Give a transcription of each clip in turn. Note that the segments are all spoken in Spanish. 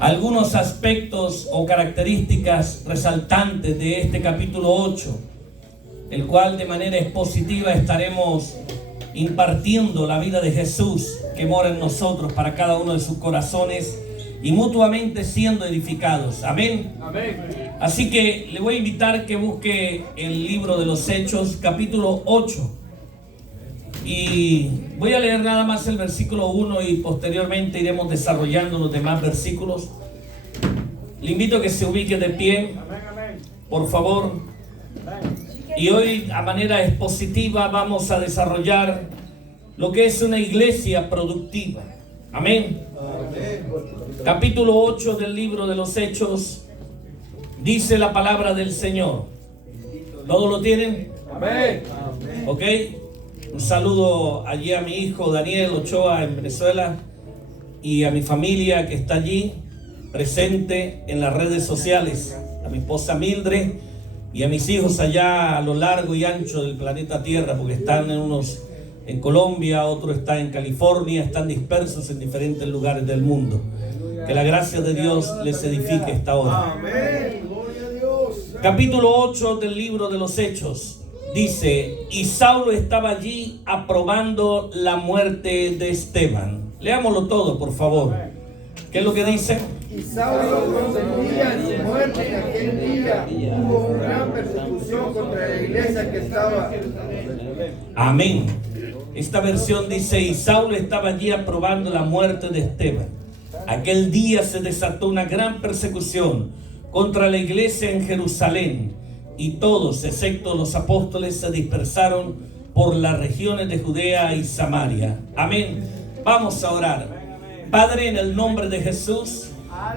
algunos aspectos o características resaltantes de este capítulo 8, el cual de manera expositiva estaremos impartiendo la vida de Jesús que mora en nosotros para cada uno de sus corazones y mutuamente siendo edificados. Amén. Amén. Así que le voy a invitar que busque el libro de los Hechos, capítulo 8. Y voy a leer nada más el versículo 1 y posteriormente iremos desarrollando los demás versículos. Le invito a que se ubique de pie, por favor. Y hoy, a manera expositiva, vamos a desarrollar lo que es una iglesia productiva. Amén. Capítulo 8 del libro de los Hechos, dice la palabra del Señor. ¿Todos lo tienen? Amén. ¿Ok? Un saludo allí a mi hijo Daniel Ochoa en Venezuela y a mi familia que está allí presente en las redes sociales, a mi esposa Mildred y a mis hijos allá a lo largo y ancho del planeta Tierra, porque están unos en Colombia, otros están en California, están dispersos en diferentes lugares del mundo. Que la gracia de Dios les edifique esta hora. Amén. Gloria a Dios. Capítulo 8 del libro de los Hechos. Dice, y Saulo estaba allí aprobando la muerte de Esteban. Leámoslo todo, por favor. ¿Qué es lo que dice? Y Saulo consentía en su muerte en aquel día. Hubo una gran persecución contra la iglesia que estaba. Amén. Esta versión dice, y Saulo estaba allí aprobando la muerte de Esteban. Aquel día se desató una gran persecución contra la iglesia en Jerusalén. Y todos, excepto los apóstoles, se dispersaron por las regiones de Judea y Samaria. Amén. Vamos a orar. Padre, en el nombre de Jesús,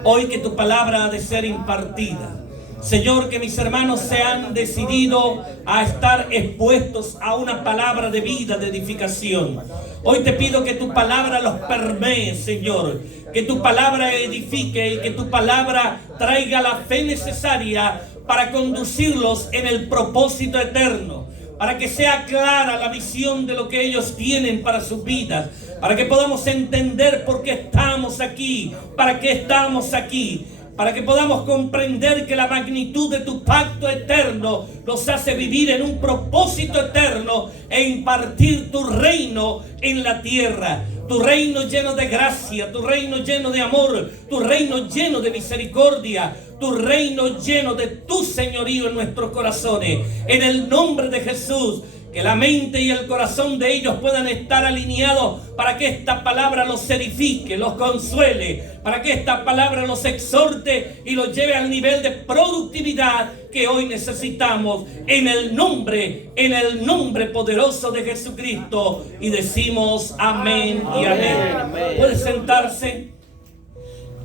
hoy que tu palabra ha de ser impartida. Señor, que mis hermanos se han decidido a estar expuestos a una palabra de vida, de edificación. Hoy te pido que tu palabra los permee, Señor. Que tu palabra edifique y que tu palabra traiga la fe necesaria para conducirlos en el propósito eterno, para que sea clara la visión de lo que ellos tienen para sus vidas, para que podamos entender por qué estamos aquí, para qué estamos aquí, para que podamos comprender que la magnitud de tu pacto eterno nos hace vivir en un propósito eterno e impartir tu reino en la tierra. Tu reino lleno de gracia, tu reino lleno de amor, tu reino lleno de misericordia, tu reino lleno de tu señorío en nuestros corazones. En el nombre de Jesús, que la mente y el corazón de ellos puedan estar alineados para que esta palabra los edifique, los consuele, para que esta palabra los exhorte y los lleve al nivel de productividad que hoy necesitamos, en el nombre poderoso de Jesucristo. Y decimos amén y amén. ¿Puede sentarse?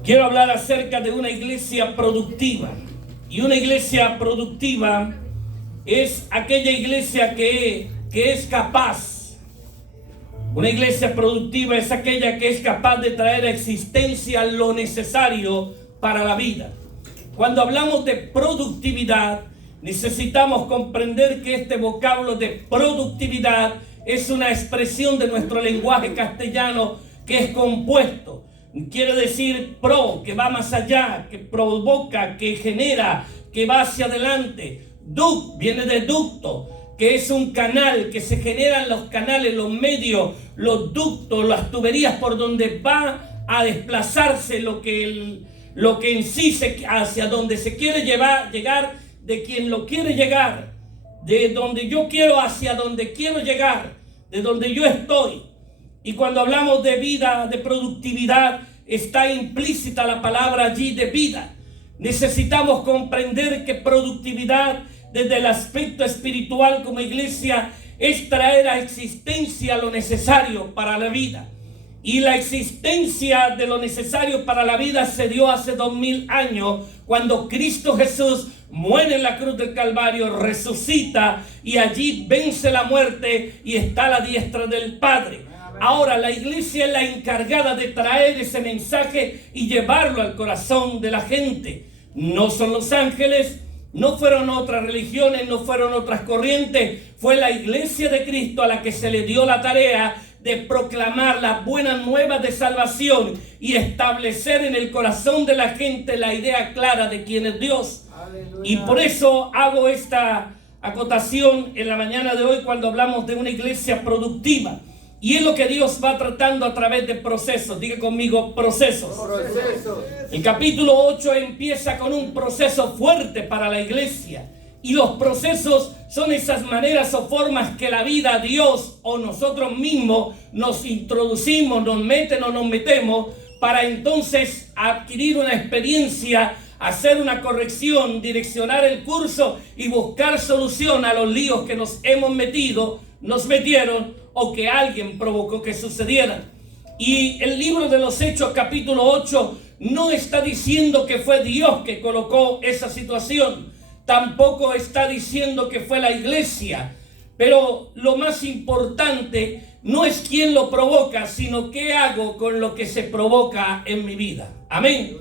Quiero hablar acerca de una iglesia productiva. Y una iglesia productiva es aquella iglesia que es capaz. Una iglesia productiva es aquella que es capaz de traer a existencia lo necesario para la vida. Cuando hablamos de productividad, necesitamos comprender que este vocablo de productividad es una expresión de nuestro lenguaje castellano que es compuesto. Quiere decir pro, que va más allá, que provoca, que genera, que va hacia adelante. Duct viene de ducto, que es un canal, que se generan los canales, los medios, los ductos, las tuberías por donde va a desplazarse lo que en sí hacia donde se quiere llegar, de quien lo quiere llegar, de donde yo quiero hacia donde quiero llegar, de donde yo estoy. Y cuando hablamos de vida, de productividad, está implícita la palabra allí de vida. Necesitamos comprender que productividad desde el aspecto espiritual como iglesia es traer a existencia lo necesario para la vida. Y la existencia de lo necesario para la vida se dio hace 2000 años cuando Cristo Jesús muere en la cruz del Calvario, resucita y allí vence la muerte y está a la diestra del Padre. Ahora la iglesia es la encargada de traer ese mensaje y llevarlo al corazón de la gente. No son los ángeles, no fueron otras religiones, no fueron otras corrientes. Fue la iglesia de Cristo a la que se le dio la tarea de proclamar las buenas nuevas de salvación y establecer en el corazón de la gente la idea clara de quién es Dios. Aleluya. Y por eso hago esta acotación en la mañana de hoy cuando hablamos de una iglesia productiva. Y es lo que Dios va tratando a través de procesos. Diga conmigo, procesos. Procesos. El capítulo 8 empieza con un proceso fuerte para la iglesia. Y los procesos son esas maneras o formas que la vida, Dios o nosotros mismos nos introducimos, nos meten o nos metemos para entonces adquirir una experiencia, hacer una corrección, direccionar el curso y buscar solución a los líos que nos hemos metido, nos metieron o que alguien provocó que sucedieran. Y el libro de los Hechos capítulo 8 no está diciendo que fue Dios que colocó esa situación. Tampoco está diciendo que fue la iglesia. Pero lo más importante no es quién lo provoca, sino qué hago con lo que se provoca en mi vida. Amén.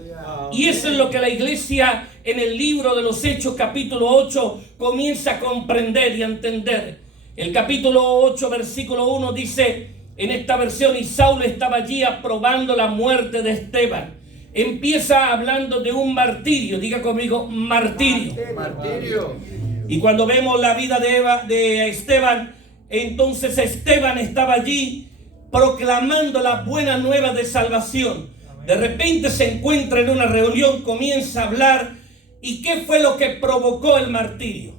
Y eso es lo que la iglesia en el libro de los Hechos capítulo 8 comienza a comprender y a entender. El capítulo 8 versículo 1 dice en esta versión: y Saulo estaba allí aprobando la muerte de Esteban. Empieza hablando de un martirio. Diga conmigo, martirio. Martirio. Y cuando vemos la vida de Esteban, entonces Esteban estaba allí proclamando las buenas nuevas de salvación. De repente se encuentra en una reunión, comienza a hablar. ¿Y qué fue lo que provocó el martirio?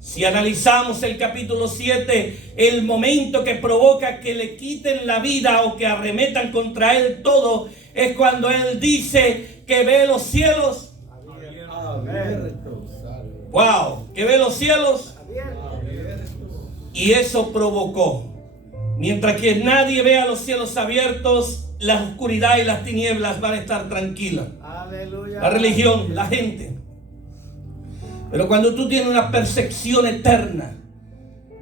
Si analizamos el capítulo 7, el momento que provoca que le quiten la vida o que arremetan contra él todo, es cuando él dice que ve los cielos. Wow, que ve los cielos. Y eso provocó. Mientras que nadie vea los cielos abiertos, la oscuridad y las tinieblas van a estar tranquilas. La religión, la gente. Pero cuando tú tienes una percepción eterna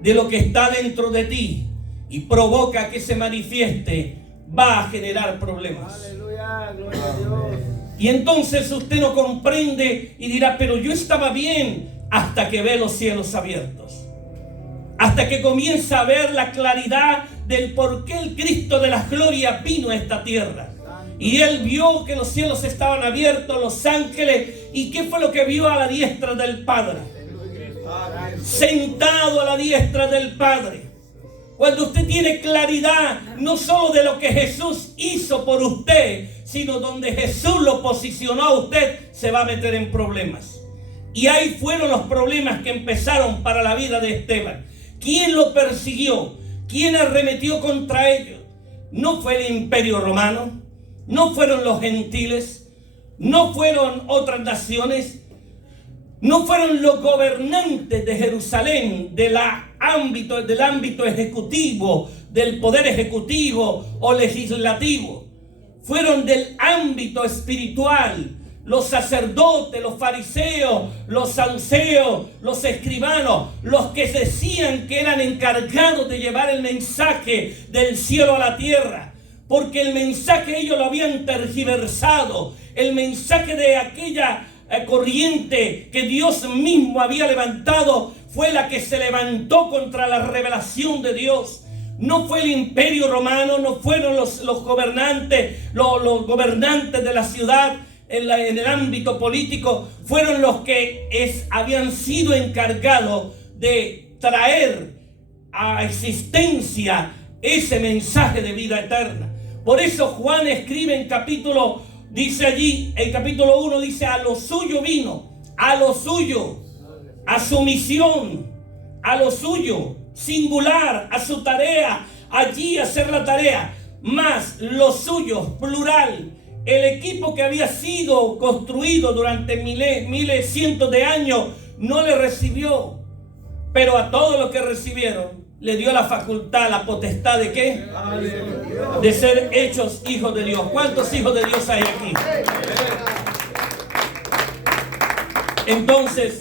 de lo que está dentro de ti y provoca que se manifieste, va a generar problemas. Aleluya, gloria a Dios. Y entonces usted no comprende y dirá: pero yo estaba bien, hasta que ve los cielos abiertos. Hasta que comienza a ver la claridad del por qué el Cristo de la gloria vino a esta tierra. Y él vio que los cielos estaban abiertos, los ángeles. ¿Y qué fue lo que vio a la diestra del Padre? Sentado a la diestra del Padre. Cuando usted tiene claridad no solo de lo que Jesús hizo por usted, sino donde Jesús lo posicionó a usted, se va a meter en problemas. Y ahí fueron los problemas que empezaron para la vida de Esteban. ¿Quién lo persiguió? ¿Quién arremetió contra ellos? No fue el Imperio Romano, no fueron los gentiles, no fueron otras naciones, no fueron los gobernantes de Jerusalén, del ámbito ejecutivo, del poder ejecutivo o legislativo. Fueron del ámbito espiritual, los sacerdotes, los fariseos, los saduceos, los escribanos, los que decían que eran encargados de llevar el mensaje del cielo a la tierra. Porque el mensaje ellos lo habían tergiversado. El mensaje de aquella corriente que Dios mismo había levantado fue la que se levantó contra la revelación de Dios. No fue el Imperio Romano, no fueron los gobernantes, los gobernantes de la ciudad en el ámbito político, fueron los que habían sido encargados de traer a existencia ese mensaje de vida eterna. Por eso Juan escribe en capítulo, dice allí, en capítulo 1 dice: a lo suyo vino, a lo suyo, a su misión, a lo suyo, singular, a su tarea, allí hacer la tarea, más los suyos, plural, el equipo que había sido construido durante miles, cientos de años, no le recibió, pero a todos los que recibieron, le dio la facultad, la potestad de ¿qué? De ser hechos hijos de Dios. ¿Cuántos hijos de Dios hay aquí? Entonces,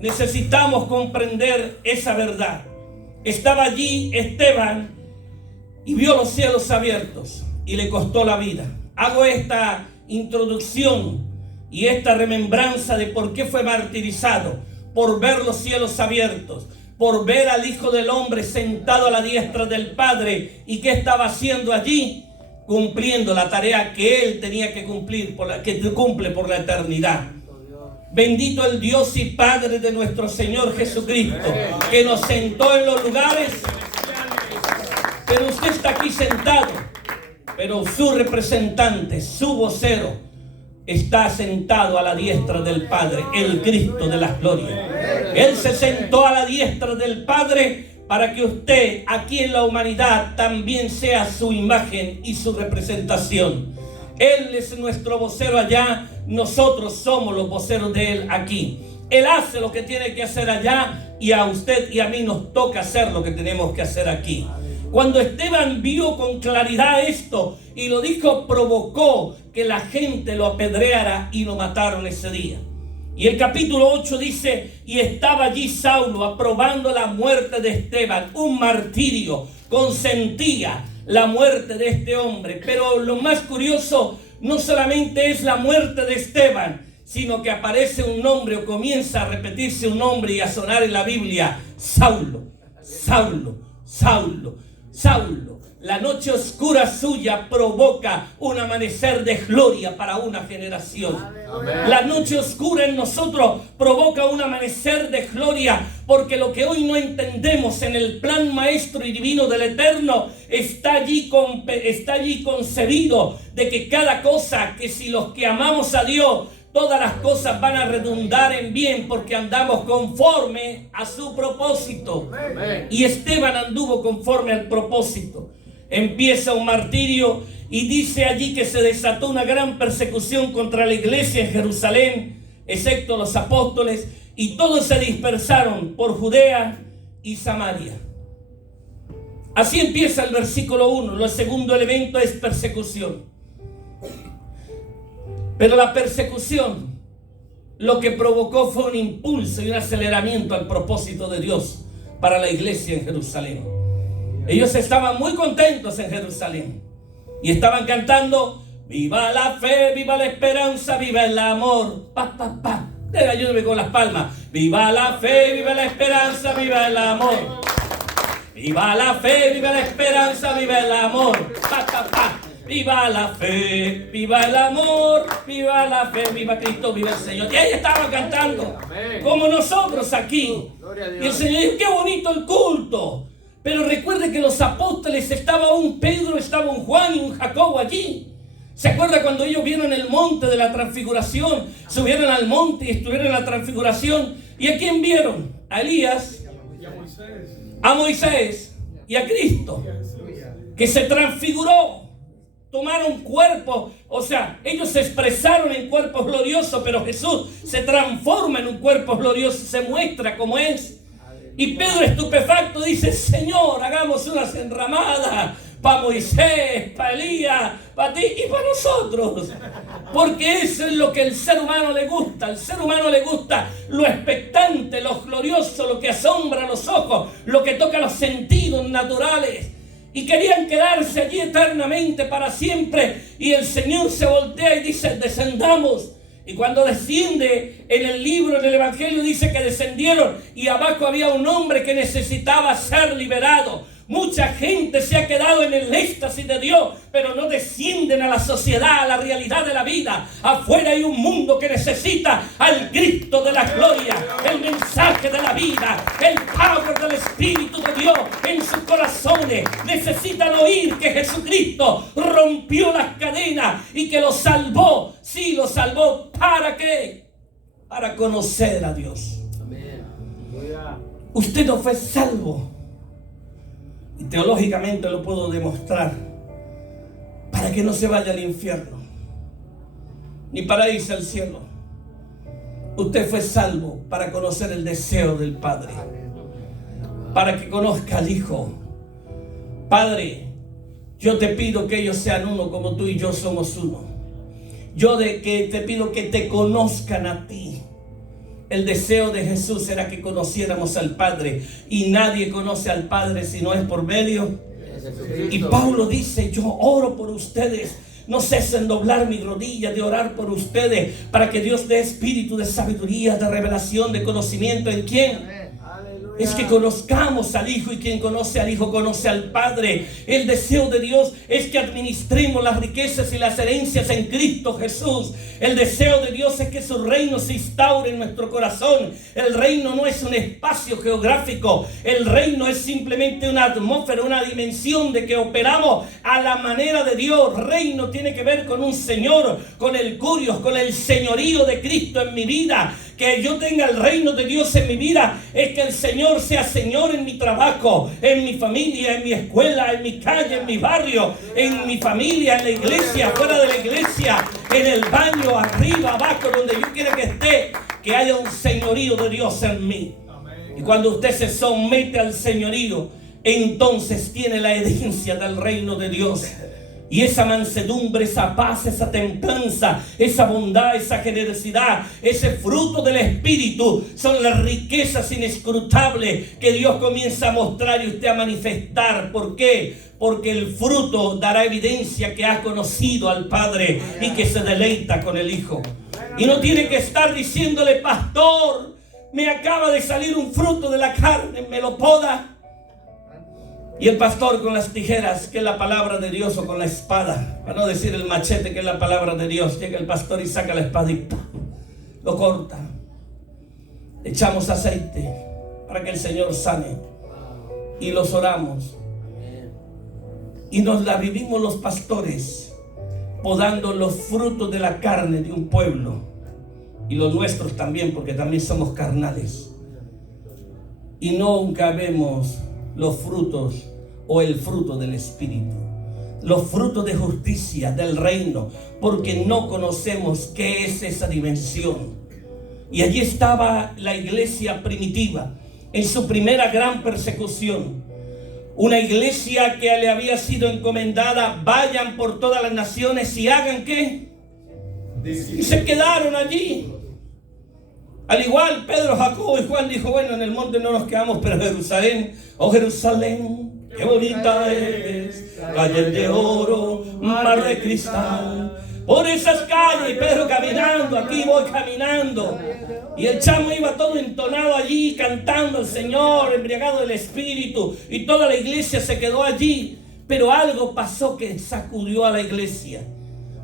necesitamos comprender esa verdad. Estaba allí Esteban y vio los cielos abiertos y le costó la vida. Hago esta introducción y esta remembranza de por qué fue martirizado, por ver los cielos abiertos. por ver al Hijo del Hombre sentado a la diestra del Padre. ¿Y qué estaba haciendo allí? Cumpliendo la tarea que Él tenía que cumplir, que cumple por la eternidad. Bendito el Dios y Padre de nuestro Señor Jesucristo, que nos sentó en los lugares. Pero usted está aquí sentado, pero su representante, su vocero, está sentado a la diestra del Padre, el Cristo de las glorias. Él se sentó a la diestra del Padre para que usted aquí en la humanidad también sea su imagen y su representación. Él es nuestro vocero allá, nosotros somos los voceros de Él aquí. Él hace lo que tiene que hacer allá y a usted y a mí nos toca hacer lo que tenemos que hacer aquí. Cuando Esteban vio con claridad esto y lo dijo, provocó que la gente lo apedreara y lo mataron ese día. Y el capítulo 8 dice, y estaba allí Saulo aprobando la muerte de Esteban, un martirio, consentía la muerte de este hombre. Pero lo más curioso no solamente es la muerte de Esteban, sino que aparece un nombre o comienza a repetirse un nombre y a sonar en la Biblia: Saulo, Saulo, Saulo, Saulo. La noche oscura suya provoca un amanecer de gloria para una generación. Amén. La noche oscura en nosotros provoca un amanecer de gloria, porque lo que hoy no entendemos en el plan maestro y divino del Eterno está allí concebido, de que cada cosa, que si los que amamos a Dios, todas las cosas van a redundar en bien, porque andamos conforme a su propósito. Amén. Y Esteban anduvo conforme al propósito. Empieza un martirio y dice allí que se desató una gran persecución contra la iglesia en Jerusalén, excepto los apóstoles, y todos se dispersaron por Judea y Samaria. Así empieza el versículo 1. El segundo elemento es persecución. Pero la persecución lo que provocó fue un impulso y un aceleramiento al propósito de Dios para la iglesia en Jerusalén. Ellos estaban muy contentos en Jerusalén y estaban cantando: viva la fe, viva la esperanza, viva el amor. Pa, pa, pa. Ayúdame con las palmas. Viva la fe, viva la esperanza, viva el amor. Viva la fe, viva la esperanza, viva el amor. Pa, pa, pa. Viva la fe, viva el amor, viva la fe, viva Cristo, viva el Señor. Y ahí estaban cantando, como nosotros aquí. Y el Señor dijo: qué bonito el culto. Pero recuerde que los apóstoles, estaba un Pedro, estaba un Juan y un Jacobo allí. ¿Se acuerda cuando ellos vieron el monte de la transfiguración? Subieron al monte y estuvieron en la transfiguración. ¿Y a quién vieron? A Elías, a Moisés y a Cristo, que se transfiguró. Tomaron cuerpo, o sea, ellos se expresaron en cuerpos gloriosos, pero Jesús se transforma en un cuerpo glorioso, se muestra como es. Y Pedro, estupefacto, dice: Señor, hagamos unas enramadas para Moisés, para Elías, para ti y para nosotros. Porque eso es lo que al ser humano le gusta. Al ser humano le gusta lo expectante, lo glorioso, lo que asombra los ojos, lo que toca los sentidos naturales. Y querían quedarse allí eternamente, para siempre. Y el Señor se voltea y dice: descendamos. Y cuando desciende en el libro del Evangelio, dice que descendieron y abajo había un hombre que necesitaba ser liberado. Mucha gente se ha quedado en el éxtasis de Dios, pero no descienden a la sociedad, a la realidad de la vida. Afuera hay un mundo que necesita al Cristo de la gloria, el mensaje de la vida, el power del Espíritu de Dios en sus corazones. Necesitan oír que Jesucristo rompió las cadenas y que los salvó. Sí, los salvó. ¿Para qué? Para conocer a Dios. Usted no fue salvo, y teológicamente lo puedo demostrar, para que no se vaya al infierno, ni para irse al cielo. Usted fue salvo para conocer el deseo del Padre, para que conozca al Hijo. Padre, yo te pido que ellos sean uno como tú y yo somos uno. Te pido que te conozcan a ti. El deseo de Jesús era que conociéramos al Padre, y nadie conoce al Padre si no es por medio. Y Pablo dice: yo oro por ustedes, no cesen doblar mi rodilla de orar por ustedes, para que Dios dé espíritu de sabiduría, de revelación, de conocimiento. ¿En quién? es que conozcamos al Hijo, y quien conoce al Hijo conoce al Padre. El deseo de Dios es que administremos las riquezas y las herencias en Cristo Jesús. El deseo de Dios es que su reino se instaure en nuestro corazón. El reino no es un espacio geográfico, el reino es simplemente una atmósfera, una dimensión de que operamos a la manera de Dios. Reino tiene que ver con un Señor, con el curios, con el señorío de Cristo en mi vida. Que yo tenga el reino de Dios en mi vida es que el Señor sea Señor en mi trabajo, en mi familia, en mi escuela, en mi calle, en mi barrio, en mi familia, en la iglesia, fuera de la iglesia, en el baño, arriba, abajo, donde yo quiera que esté, que haya un señorío de Dios en mí. Y cuando usted se somete al señorío, entonces tiene la herencia del reino de Dios. Y esa mansedumbre, esa paz, esa templanza, esa bondad, esa generosidad, ese fruto del Espíritu son las riquezas inescrutables que Dios comienza a mostrar y usted a manifestar. ¿Por qué? Porque el fruto dará evidencia que ha conocido al Padre y que se deleita con el Hijo. Y no tiene que estar diciéndole: pastor, me acaba de salir un fruto de la carne, ¿me lo poda? Y el pastor con las tijeras, que es la palabra de Dios, o con la espada, para no decir el machete, que es la palabra de Dios, llega el pastor y saca la espada y lo corta. Echamos aceite para que el Señor sane y los oramos. Y nos la vivimos los pastores, podando los frutos de la carne de un pueblo, y los nuestros también, porque también somos carnales. Y nunca vemos los frutos o el fruto del Espíritu, los frutos de justicia del reino, porque no conocemos qué es esa dimensión. Y allí estaba la iglesia primitiva en su primera gran persecución, una iglesia que le había sido encomendada: vayan por todas las naciones y hagan ¿qué? Y se quedaron allí. Al igual Pedro, Jacobo y Juan dijo: bueno, en el monte no nos quedamos, pero Jerusalén, oh Jerusalén, qué bonita eres, calles de oro, mar de cristal. Por esas calles, Pedro caminando, aquí voy caminando. Y el chamo iba todo entonado allí, cantando al Señor, embriagado del Espíritu, y toda la iglesia se quedó allí. Pero algo pasó que sacudió a la iglesia.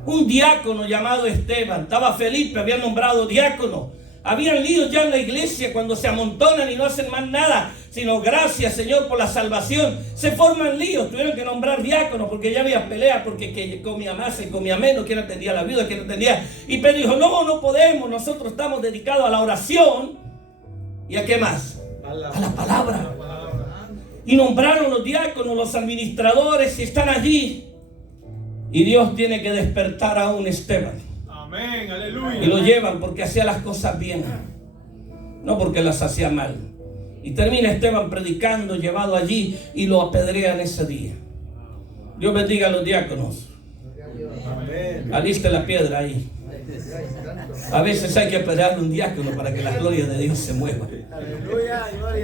Un diácono llamado Esteban, estaba Felipe, había nombrado diácono. Habían líos ya en la iglesia cuando se amontonan y no hacen más nada, sino gracias, Señor, por la salvación. Se forman líos, tuvieron que nombrar diáconos porque ya había pelea, porque que comía más y comía menos, quién atendía a la viuda, quién atendía. Y Pedro dijo: no podemos, nosotros estamos dedicados a la oración. ¿Y a qué más? A la palabra. Y nombraron los diáconos, los administradores, y están allí. Y Dios tiene que despertar a un Esteban. Amén, aleluya. Y lo llevan porque hacía las cosas bien, no porque las hacía mal. Y termina Esteban predicando, llevado allí, y lo apedrean ese día. Dios bendiga a los diáconos. Aliste la piedra ahí. A veces hay que apedrear a un diácono para que la gloria de Dios se mueva.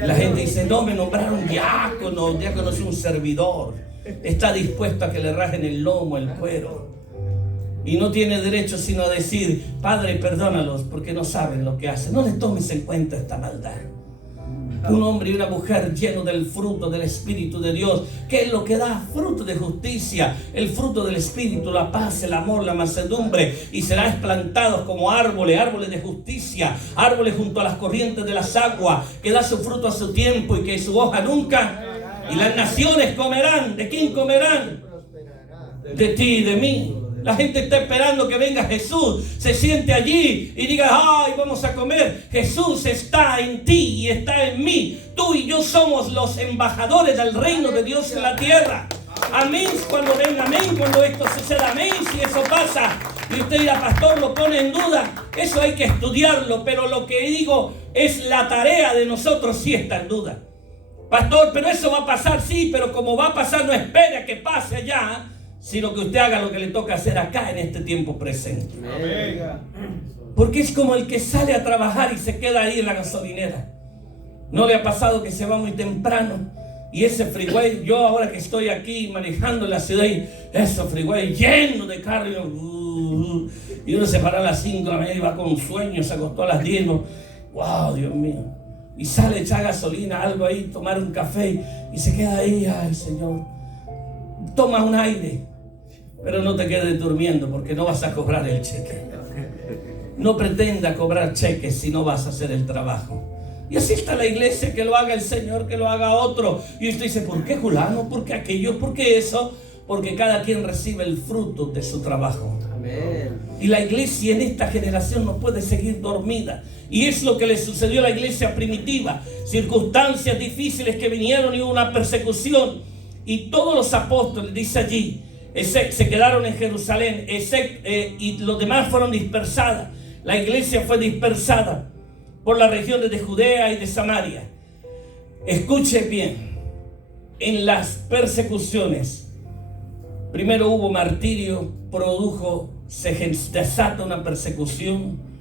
La gente dice: no, me nombraron diácono. Diácono es un servidor. Está dispuesto a que le rajen el lomo, el cuero. Y no tiene derecho sino a decir: Padre, perdónalos porque no saben lo que hacen. No les tomes en cuenta esta maldad. Un hombre y una mujer llenos del fruto del Espíritu de Dios, que es lo que da fruto de justicia, el fruto del Espíritu, la paz, el amor, la mansedumbre, y serán plantados como árboles de justicia, árboles junto a las corrientes de las aguas, que da su fruto a su tiempo y que su hoja nunca. Y las naciones comerán. ¿De quién comerán? De ti y de mí. La gente está esperando que venga Jesús, se siente allí y diga: ay, vamos a comer. Jesús está en ti y está en mí. Tú y yo somos los embajadores del reino de Dios en la tierra. Amén cuando venga, amén cuando esto suceda, amén si eso pasa. Y usted dirá: pastor, lo pone en duda. Eso hay que estudiarlo, pero lo que digo es la tarea de nosotros sí está en duda. Pastor, pero eso va a pasar, sí, pero como va a pasar, no espere a que pase allá, sino que usted haga lo que le toca hacer acá en este tiempo presente. Amén. Porque es como el que sale a trabajar y se queda ahí en la gasolinera. ¿No le ha pasado que se va muy temprano? Y ese freeway, yo ahora que estoy aquí manejando la ciudad, y ese freeway lleno de carros, y uno se para a las 5 de la mañana y va con sueño, se acostó a las 10, wow, Dios mío. y sale a echar gasolina, algo ahí, tomar un café y se queda ahí. Ay, Señor, toma un aire, pero no te quedes durmiendo porque no vas a cobrar el cheque. No pretenda cobrar cheques si no vas a hacer el trabajo. Y así está la iglesia, que lo haga el Señor, que lo haga otro. Y usted dice, ¿por qué fulano? ¿Por qué aquello? ¿Por qué eso? Porque cada quien recibe el fruto de su trabajo. Amén. Y la iglesia en esta generación no puede seguir dormida. Y es lo que le sucedió a la iglesia primitiva. Circunstancias difíciles que vinieron y hubo una persecución. Y todos los apóstoles, dice allí, se quedaron en Jerusalén, y los demás fueron dispersadas. La iglesia fue dispersada por las regiones de Judea y de Samaria. Escuche bien, en las persecuciones, primero hubo martirio, se desata una persecución,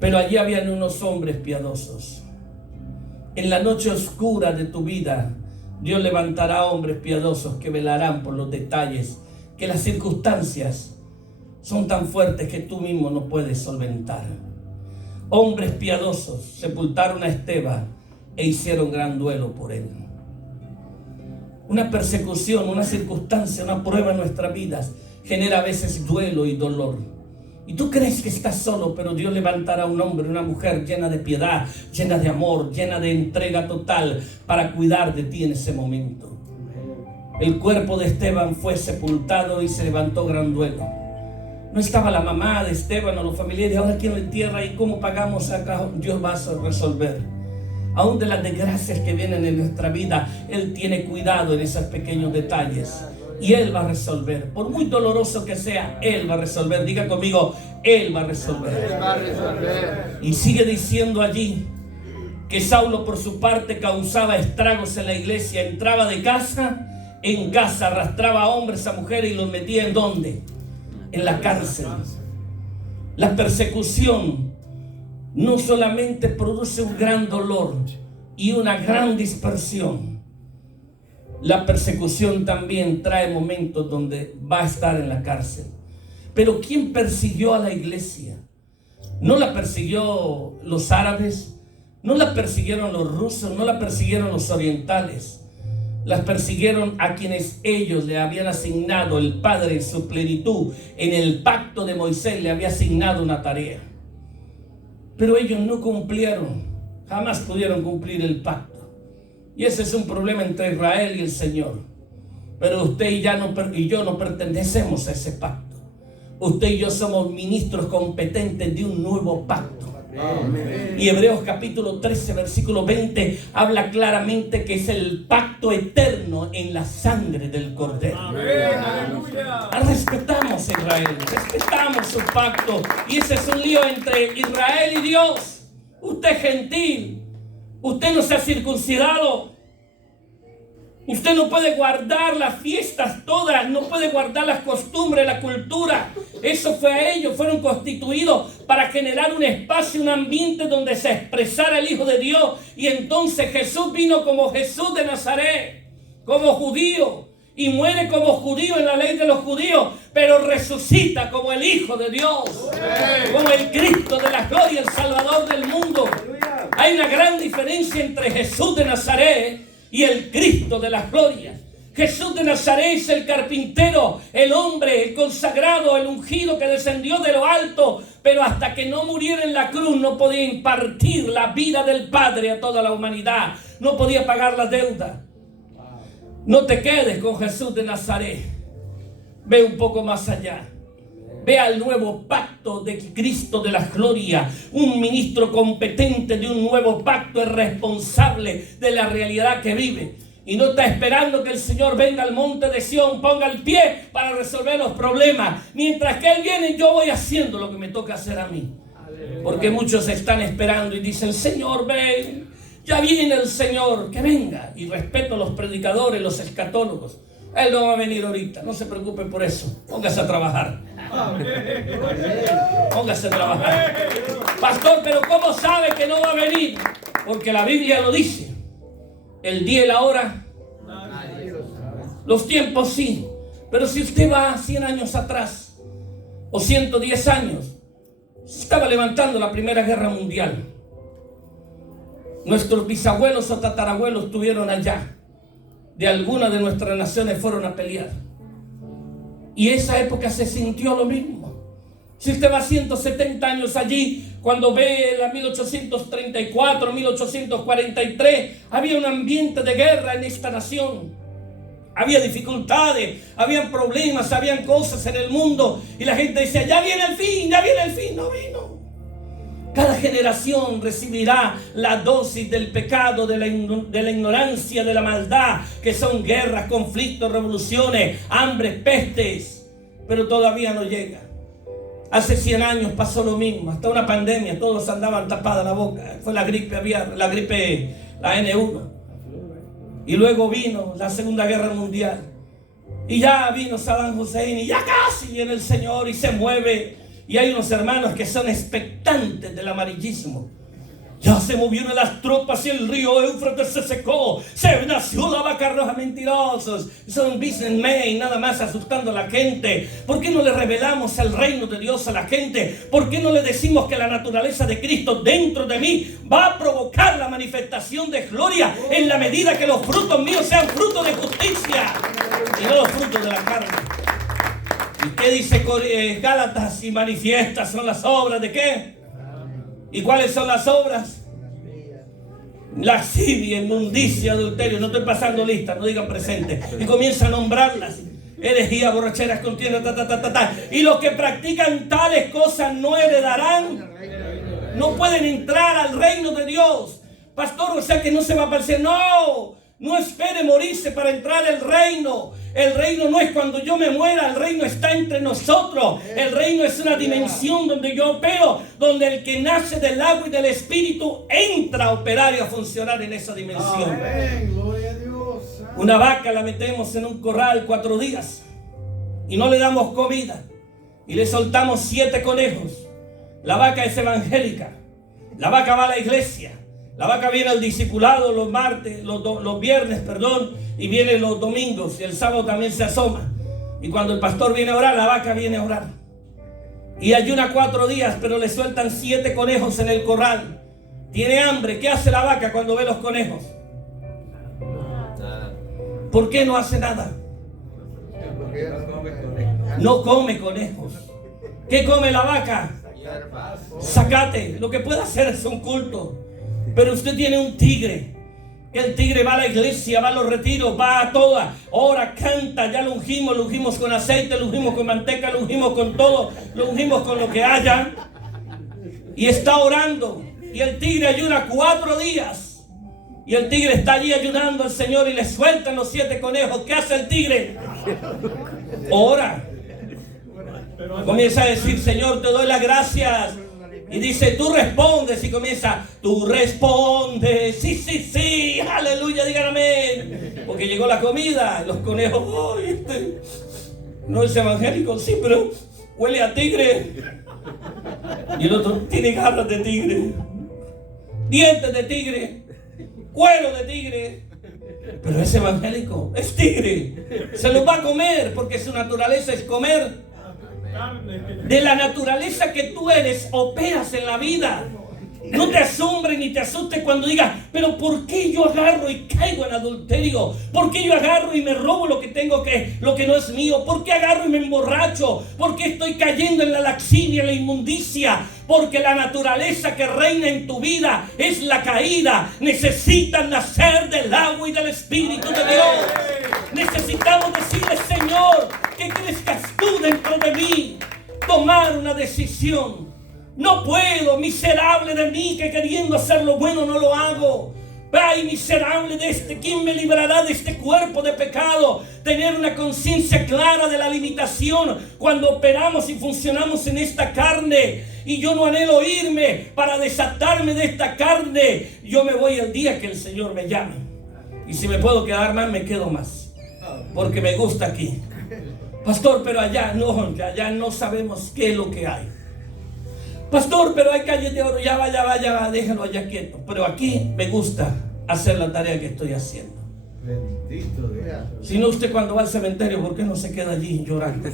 pero allí habían unos hombres piadosos. En la noche oscura de tu vida, Dios levantará hombres piadosos que velarán por los detalles, que las circunstancias son tan fuertes que tú mismo no puedes solventar. Hombres piadosos sepultaron a Esteban e hicieron gran duelo por él. Una persecución, una circunstancia, una prueba en nuestras vidas genera a veces duelo y dolor. Y tú crees que estás solo, pero Dios levantará un hombre, una mujer llena de piedad, llena de amor, llena de entrega total para cuidar de ti en ese momento. El cuerpo de Esteban fue sepultado y se levantó gran duelo. No estaba la mamá de Esteban o los familiares. Ahora quién lo entierra y cómo pagamos acá. Dios va a resolver. Aún de las desgracias que vienen en nuestra vida, Él tiene cuidado en esos pequeños detalles. Y Él va a resolver. Por muy doloroso que sea, Él va a resolver. Diga conmigo, Él va a resolver. Él va a resolver. Y sigue diciendo allí que Saulo por su parte causaba estragos en la iglesia. Entraba de casa en casa, arrastraba a hombres, a mujeres y los metía ¿en dónde? En la cárcel. La persecución no solamente produce un gran dolor y una gran dispersión. La persecución también trae momentos donde va a estar en la cárcel. Pero ¿quién persiguió a la iglesia? No la persiguió los árabes, no la persiguieron los rusos, no la persiguieron los orientales. Las persiguieron a quienes ellos le habían asignado, el Padre en su plenitud, en el pacto de Moisés le había asignado una tarea. Pero ellos no cumplieron, jamás pudieron cumplir el pacto. Y ese es un problema entre Israel y el Señor. Pero usted y yo no pertenecemos a ese pacto. Usted y yo somos ministros competentes de un nuevo pacto. Amén. Y Hebreos capítulo 13 versículo 20 habla claramente que es el pacto eterno en la sangre del Cordero. Respetamos a Israel, respetamos su pacto, y ese es un lío entre Israel y Dios. Usted es gentil, usted no se ha circuncidado, usted no puede guardar las fiestas todas, no puede guardar las costumbres, la cultura. Eso fue a ellos, fueron constituidos para generar un espacio, un ambiente donde se expresara el Hijo de Dios. Y entonces Jesús vino como Jesús de Nazaret, como judío, y muere como judío en la ley de los judíos, pero resucita como el Hijo de Dios, como el Cristo de la gloria, el Salvador del mundo. Hay una gran diferencia entre Jesús de Nazaret y el Cristo de la gloria. Jesús de Nazaret es el carpintero, el hombre, el consagrado, el ungido que descendió de lo alto, pero hasta que no muriera en la cruz no podía impartir la vida del Padre a toda la humanidad, no podía pagar la deuda. No te quedes con Jesús de Nazaret, ve un poco más allá. Ve al nuevo pacto de Cristo de la gloria. Un ministro competente de un nuevo pacto es responsable de la realidad que vive. Y no está esperando que el Señor venga al monte de Sión, ponga el pie para resolver los problemas. Mientras que Él viene, yo voy haciendo lo que me toca hacer a mí. Porque muchos están esperando y dicen, Señor, ven. Ya viene el Señor, que venga. Y respeto a los predicadores, los escatólogos. Él no va a venir ahorita, no se preocupe por eso. Póngase a trabajar. Póngase a trabajar. Pastor, pero ¿cómo sabe que no va a venir? Porque la Biblia lo dice. El día y la hora, los tiempos sí. Pero si usted va 100 años atrás, o 110 años, se estaba levantando la Primera Guerra Mundial. Nuestros bisabuelos o tatarabuelos estuvieron allá. De alguna de nuestras naciones fueron a pelear. Y esa época se sintió lo mismo. Si usted va 170 años allí, cuando ve la 1834, 1843, había un ambiente de guerra en esta nación. Había dificultades, habían problemas, habían cosas en el mundo. Y la gente decía, ya viene el fin, ya viene el fin. No vino. Cada generación recibirá la dosis del pecado, de la ignorancia, de la maldad, que son guerras, conflictos, revoluciones, hambres, pestes. Pero todavía no llega. Hace 100 años pasó lo mismo, hasta una pandemia, todos andaban tapados la boca. Fue la gripe aviar, la N1. Y luego vino la Segunda Guerra Mundial. Y ya vino Saddam Hussein y ya casi viene el Señor y se mueve. Y hay unos hermanos que son expectantes del amarillismo. Ya se movieron las tropas y el río Éufrates se secó. Se nació la vaca roja, mentirosos. Son businessmen, nada más asustando a la gente. ¿Por qué no le revelamos el reino de Dios a la gente? ¿Por qué no le decimos que la naturaleza de Cristo dentro de mí va a provocar la manifestación de gloria en la medida que los frutos míos sean frutos de justicia y no los frutos de la carne? ¿Y qué dice Gálatas? Y manifiestas son las obras de ¿qué? ¿Y cuáles son las obras? Lascivia, inmundicia, adulterio. No estoy pasando lista, no digan presente. Y comienza a nombrarlas. Herejía, borracheras, contiendas, Y los que practican tales cosas no heredarán. No pueden entrar al reino de Dios. Pastor, o sea que no se va a parecer. No espere morirse para entrar al reino. El reino no es cuando yo me muera, el reino está entre nosotros. El reino es una dimensión donde yo opero, donde el que nace del agua y del espíritu entra a operar y a funcionar en esa dimensión. Amén. Gloria a Dios. Una vaca la metemos en un corral 4 días y no le damos comida y le soltamos 7 conejos. La vaca es evangélica. La vaca va a la iglesia. La vaca viene al discipulado los martes, los viernes, y viene los domingos, y el sábado también se asoma. Y cuando el pastor viene a orar, la vaca viene a orar. Y ayuna 4 días, pero le sueltan 7 conejos en el corral. Tiene hambre. ¿Qué hace la vaca cuando ve los conejos? ¿Por qué no hace nada? No come conejos. ¿Qué come la vaca? Zacate. Lo que puede hacer es un culto. Pero usted tiene un tigre. Que el tigre va a la iglesia, va a los retiros, va a todas, ora, canta, ya lo ungimos con aceite, lo ungimos con manteca, lo ungimos con todo, lo ungimos con lo que haya. Y está orando. Y el tigre ayuna 4 días. Y el tigre está allí ayunando al Señor y le sueltan los 7 conejos. ¿Qué hace el tigre? Ora. Comienza a decir, Señor, te doy las gracias. Y dice, tú respondes, y comienza, tú respondes, sí, aleluya, digan amén. Porque llegó la comida, los conejos, no es evangélico, sí, pero huele a tigre. Y el otro tiene garras de tigre, dientes de tigre, cuero de tigre. Pero es evangélico, es tigre. Se los va a comer porque su naturaleza es comer. De la naturaleza que tú eres, operas en la vida. No te asombre ni te asustes cuando digas, pero ¿por qué yo agarro y caigo en adulterio? ¿Por qué yo agarro y me robo lo que no es mío? ¿Por qué agarro y me emborracho? ¿Por qué estoy cayendo en la laxinia, en la inmundicia? Porque la naturaleza que reina en tu vida es la caída. Necesitas nacer del agua y del Espíritu de Dios. Necesitamos decirle, Señor, que crezcas tú dentro de mí. Tomar una decisión. No puedo, miserable de mí, que queriendo hacer lo bueno no lo hago. Ay, miserable de ¿quién me librará de este cuerpo de pecado? Tener una conciencia clara de la limitación cuando operamos y funcionamos en esta carne. Y yo no anhelo irme para desatarme de esta carne. Yo me voy el día que el Señor me llame. Y si me puedo quedar más, me quedo más. Porque me gusta aquí. Pastor, pero allá no sabemos qué es lo que hay. Pastor, pero hay calles de oro, ya va, déjalo allá quieto. Pero aquí me gusta hacer la tarea que estoy haciendo. Bendito Dios. Si no, usted cuando va al cementerio, ¿por qué no se queda allí llorando?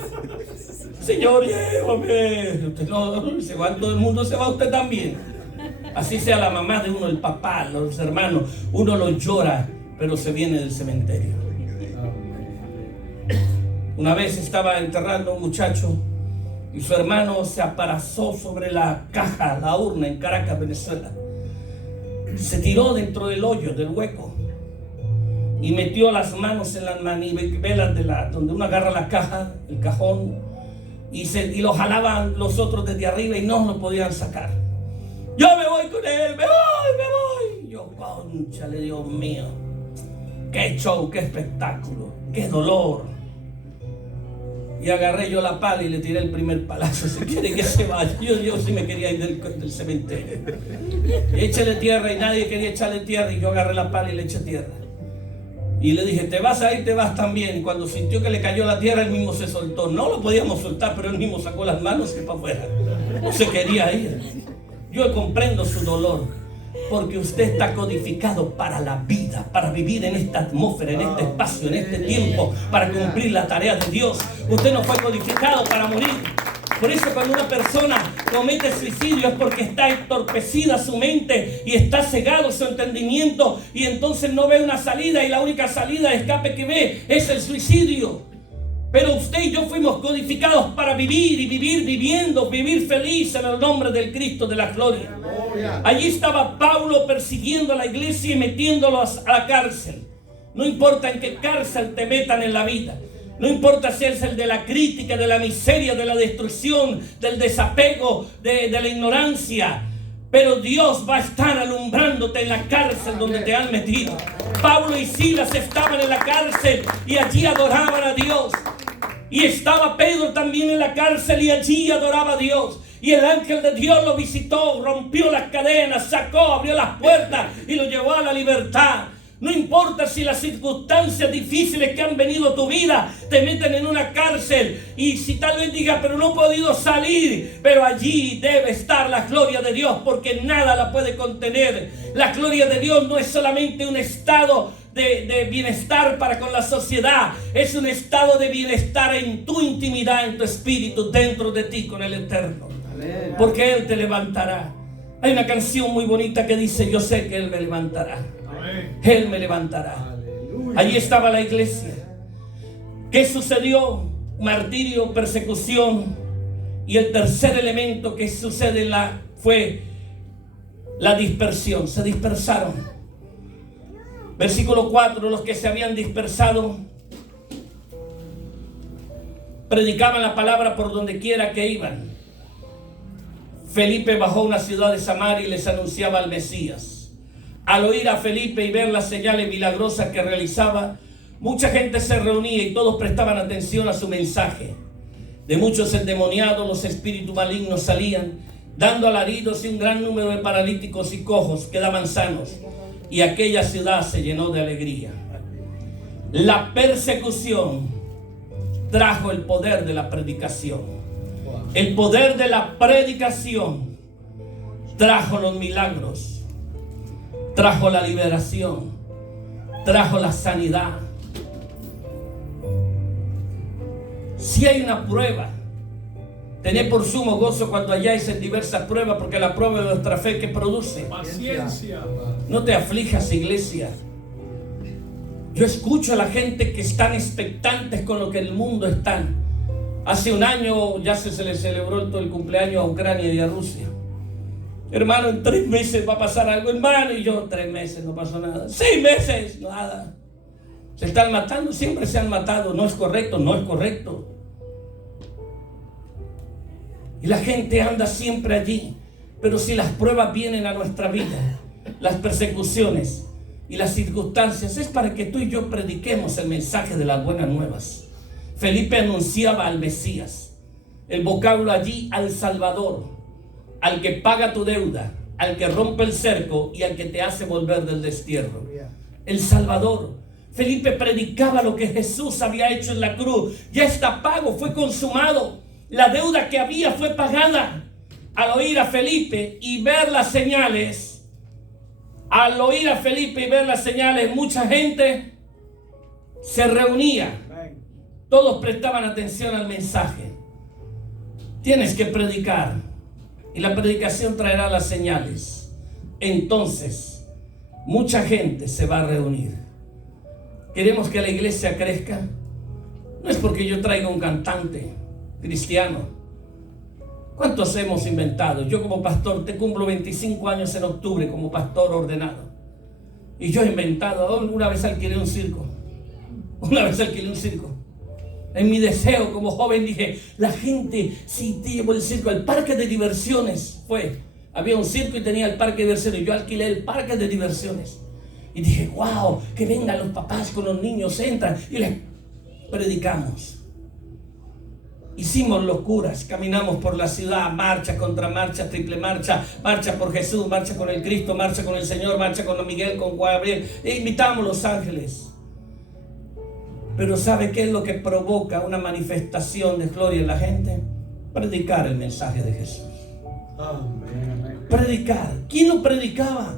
Señor, llévame. Usted no, se va, todo el mundo se va, usted también. Así sea la mamá de uno, el papá, los hermanos, uno lo llora, pero se viene del cementerio. Una vez estaba enterrando a un muchacho y su hermano se aparazó sobre la caja, la urna en Caracas, Venezuela. Se tiró dentro del hoyo, del hueco, y metió las manos en las manivelas donde uno agarra la caja, el cajón, y lo jalaban los otros desde arriba y no lo podían sacar. Yo me voy con él, me voy. Yo, cónchale, Dios mío, qué show, qué espectáculo, qué dolor. Y agarré yo la pala y le tiré el primer palazo. Si quiere que se vaya. Yo sí me quería ir del cementerio. Y échale tierra y nadie quería echarle tierra. Y yo agarré la pala y le eché tierra. Y le dije, te vas a ir, te vas también. Y cuando sintió que le cayó la tierra, él mismo se soltó. No lo podíamos soltar, pero él mismo sacó las manos y para afuera. No se quería ir. Yo comprendo su dolor. Porque usted está codificado para la vida, para vivir en esta atmósfera, en este espacio, en este tiempo, para cumplir la tarea de Dios. Usted no fue codificado para morir. Por eso cuando una persona comete suicidio es porque está entorpecida su mente y está cegado su entendimiento y entonces no ve una salida y la única salida de escape que ve es el suicidio. Pero usted y yo fuimos codificados para vivir y vivir viviendo, vivir feliz en el nombre del Cristo de la gloria. Allí estaba Pablo persiguiendo a la iglesia y metiéndolos a la cárcel. No importa en qué cárcel te metan en la vida. No importa si es el de la crítica, de la miseria, de la destrucción, del desapego, de la ignorancia. Pero Dios va a estar alumbrándote en la cárcel donde te han metido. Pablo y Silas estaban en la cárcel y allí adoraban a Dios. Y estaba Pedro también en la cárcel y allí adoraba a Dios. Y el ángel de Dios lo visitó, rompió las cadenas, abrió las puertas y lo llevó a la libertad. No importa si las circunstancias difíciles que han venido a tu vida te meten en una cárcel y si tal vez digas, pero no he podido salir, pero allí debe estar la gloria de Dios porque nada la puede contener. La gloria de Dios no es solamente un estado de bienestar para con la sociedad, es un estado de bienestar en tu intimidad, en tu espíritu, dentro de ti con el Eterno. Amén. Porque Él te levantará. Hay una canción muy bonita que dice, yo sé que Él me levantará. Él me levantará. Allí estaba la iglesia. ¿Qué sucedió? Martirio, persecución. Y el tercer elemento que sucede fue la dispersión. Se dispersaron. Versículo 4. Los que se habían dispersado predicaban la palabra por donde quiera que iban. Felipe bajó a una ciudad de Samaria y les anunciaba al Mesías. Al oír a Felipe y ver las señales milagrosas que realizaba, mucha gente se reunía y todos prestaban atención a su mensaje. De muchos endemoniados los espíritus malignos salían, dando alaridos y un gran número de paralíticos y cojos quedaban sanos. Y aquella ciudad se llenó de alegría. La persecución trajo el poder de la predicación. El poder de la predicación trajo los milagros. Trajo la liberación, trajo la sanidad. Si hay una prueba, tened por sumo gozo cuando halláis en diversas pruebas, porque la prueba de vuestra fe que produce paciencia. No te aflijas, iglesia. Yo escucho a la gente que están expectantes con lo que el mundo está. Hace un año ya se le celebró todo el cumpleaños a Ucrania y a Rusia. Hermano, en 3 meses va a pasar algo, hermano. Y yo, 3 meses, no pasó nada. 6 meses, nada. Se están matando, siempre se han matado. No es correcto, no es correcto. Y la gente anda siempre allí. Pero si las pruebas vienen a nuestra vida, las persecuciones y las circunstancias, es para que tú y yo prediquemos el mensaje de las buenas nuevas. Felipe anunciaba al Mesías. El vocablo allí, al Salvador. Al que paga tu deuda, al que rompe el cerco y al que te hace volver del destierro. El Salvador. Felipe predicaba lo que Jesús había hecho en la cruz. Ya está pago, fue consumado. La deuda que había fue pagada. Al oír a Felipe y ver las señales, mucha gente se reunía. Todos prestaban atención al mensaje. Tienes que predicar. Y la predicación traerá las señales. entonces mucha gente se va a reunir. Queremos que la iglesia crezca. No es porque yo traiga un cantante cristiano. ¿Cuántos hemos inventado? Yo como pastor, te cumplo 25 años en octubre como pastor ordenado. Y yo he inventado, una vez alquilé un circo. En mi deseo como joven dije, la gente, si te llevo el circo al parque de diversiones, había un circo y tenía el parque de diversiones. Yo alquilé el parque de diversiones. Y dije, wow, que vengan los papás con los niños, entran y les predicamos. Hicimos locuras, caminamos por la ciudad, marcha contra marcha, triple marcha, marcha por Jesús, marcha con el Cristo, marcha con el Señor, marcha con Miguel, con Gabriel, e invitamos a los ángeles. Pero ¿sabe qué es lo que provoca una manifestación de gloria en la gente? Predicar el mensaje de Jesús. Predicar. ¿Quién lo predicaba?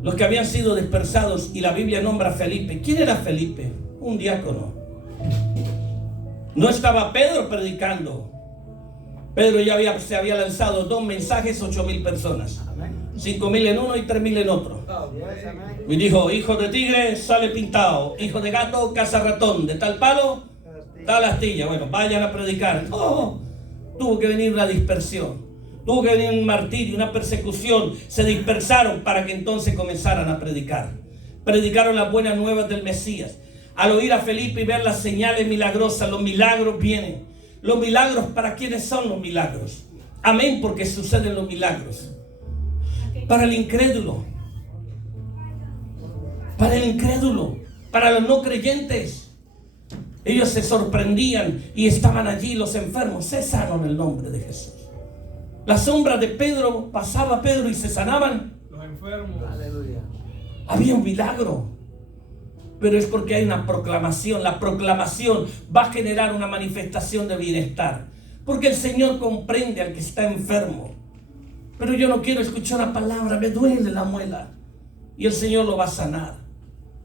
Los que habían sido dispersados, y la Biblia nombra a Felipe. ¿Quién era Felipe? Un diácono. No estaba Pedro predicando. Pedro ya se había lanzado 2 mensajes, 8,000 personas. 5,000 en uno y 3,000 en otro. Y dijo, hijo de tigre, sale pintado. Hijo de gato, caza ratón. De tal palo, tal astilla. Bueno, vayan a predicar. No, tuvo que venir una dispersión. Tuvo que venir un martirio, una persecución. Se dispersaron para que entonces comenzaran a predicar. Predicaron las buenas nuevas del Mesías. Al oír a Felipe y ver las señales milagrosas, los milagros vienen. Los milagros, ¿para quiénes son los milagros? Amén, porque suceden los milagros. Para el incrédulo. Para el incrédulo. Para los no creyentes. Ellos se sorprendían y estaban allí los enfermos. Se sanó en el nombre de Jesús. La sombra de Pedro, pasaba Pedro y se sanaban los enfermos. Aleluya. Había un milagro. Pero es porque hay una proclamación. La proclamación va a generar una manifestación de bienestar. Porque el Señor comprende al que está enfermo. Pero yo no quiero escuchar una palabra, me duele la muela. Y el Señor lo va a sanar.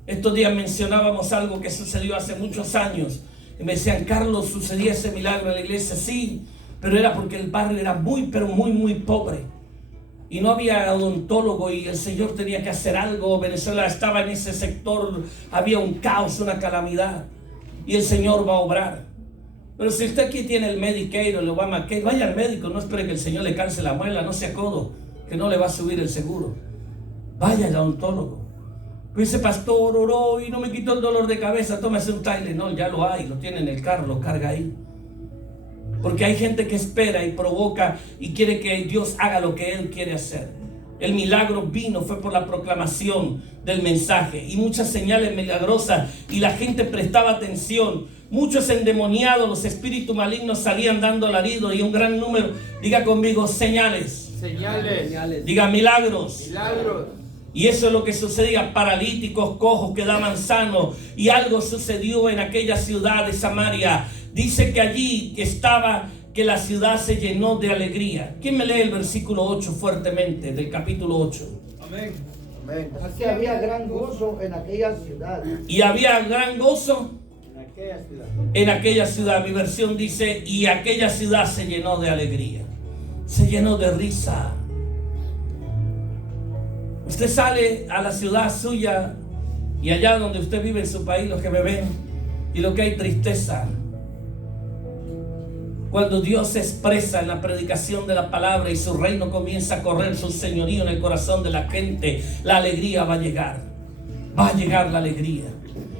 Estos días mencionábamos algo que sucedió hace muchos años. Y me decían, Carlos, ¿sucedía ese milagro en la iglesia? Sí, pero era porque el barrio era muy pobre. Y no había odontólogo y el Señor tenía que hacer algo. Venezuela estaba en ese sector, había un caos, una calamidad. Y el Señor va a obrar. Pero si usted aquí tiene el Medicaid o el Obamacare, vaya al médico, no espere que el Señor le canse la muela, no sea codo, que no le va a subir el seguro. Vaya al odontólogo. Ese pastor oró y no me quitó el dolor de cabeza, tómese un Tylenol, ya lo hay, lo tiene en el carro, lo carga ahí. Porque hay gente que espera y provoca y quiere que Dios haga lo que Él quiere hacer. El milagro vino, fue por la proclamación del mensaje y muchas señales milagrosas y la gente prestaba atención. Muchos endemoniados, los espíritus malignos salían dando alarido y un gran número, diga conmigo, señales. Diga milagros. Y eso es lo que sucedía, paralíticos, cojos quedaban sanos y algo sucedió en aquella ciudad de Samaria. Dice que allí que la ciudad se llenó de alegría. ¿Quién me lee el versículo 8 fuertemente del capítulo 8? Amén. Amén. Así había gran gozo en aquella ciudad. Y había gran gozo en aquella ciudad. Mi versión dice, y aquella ciudad se llenó de alegría. Se llenó de risa. Usted sale a la ciudad suya y allá donde usted vive en su país, los que me ven, y lo que hay tristeza. Cuando Dios se expresa en la predicación de la palabra y su reino comienza a correr su señorío en el corazón de la gente, la alegría va a llegar. Va a llegar la alegría.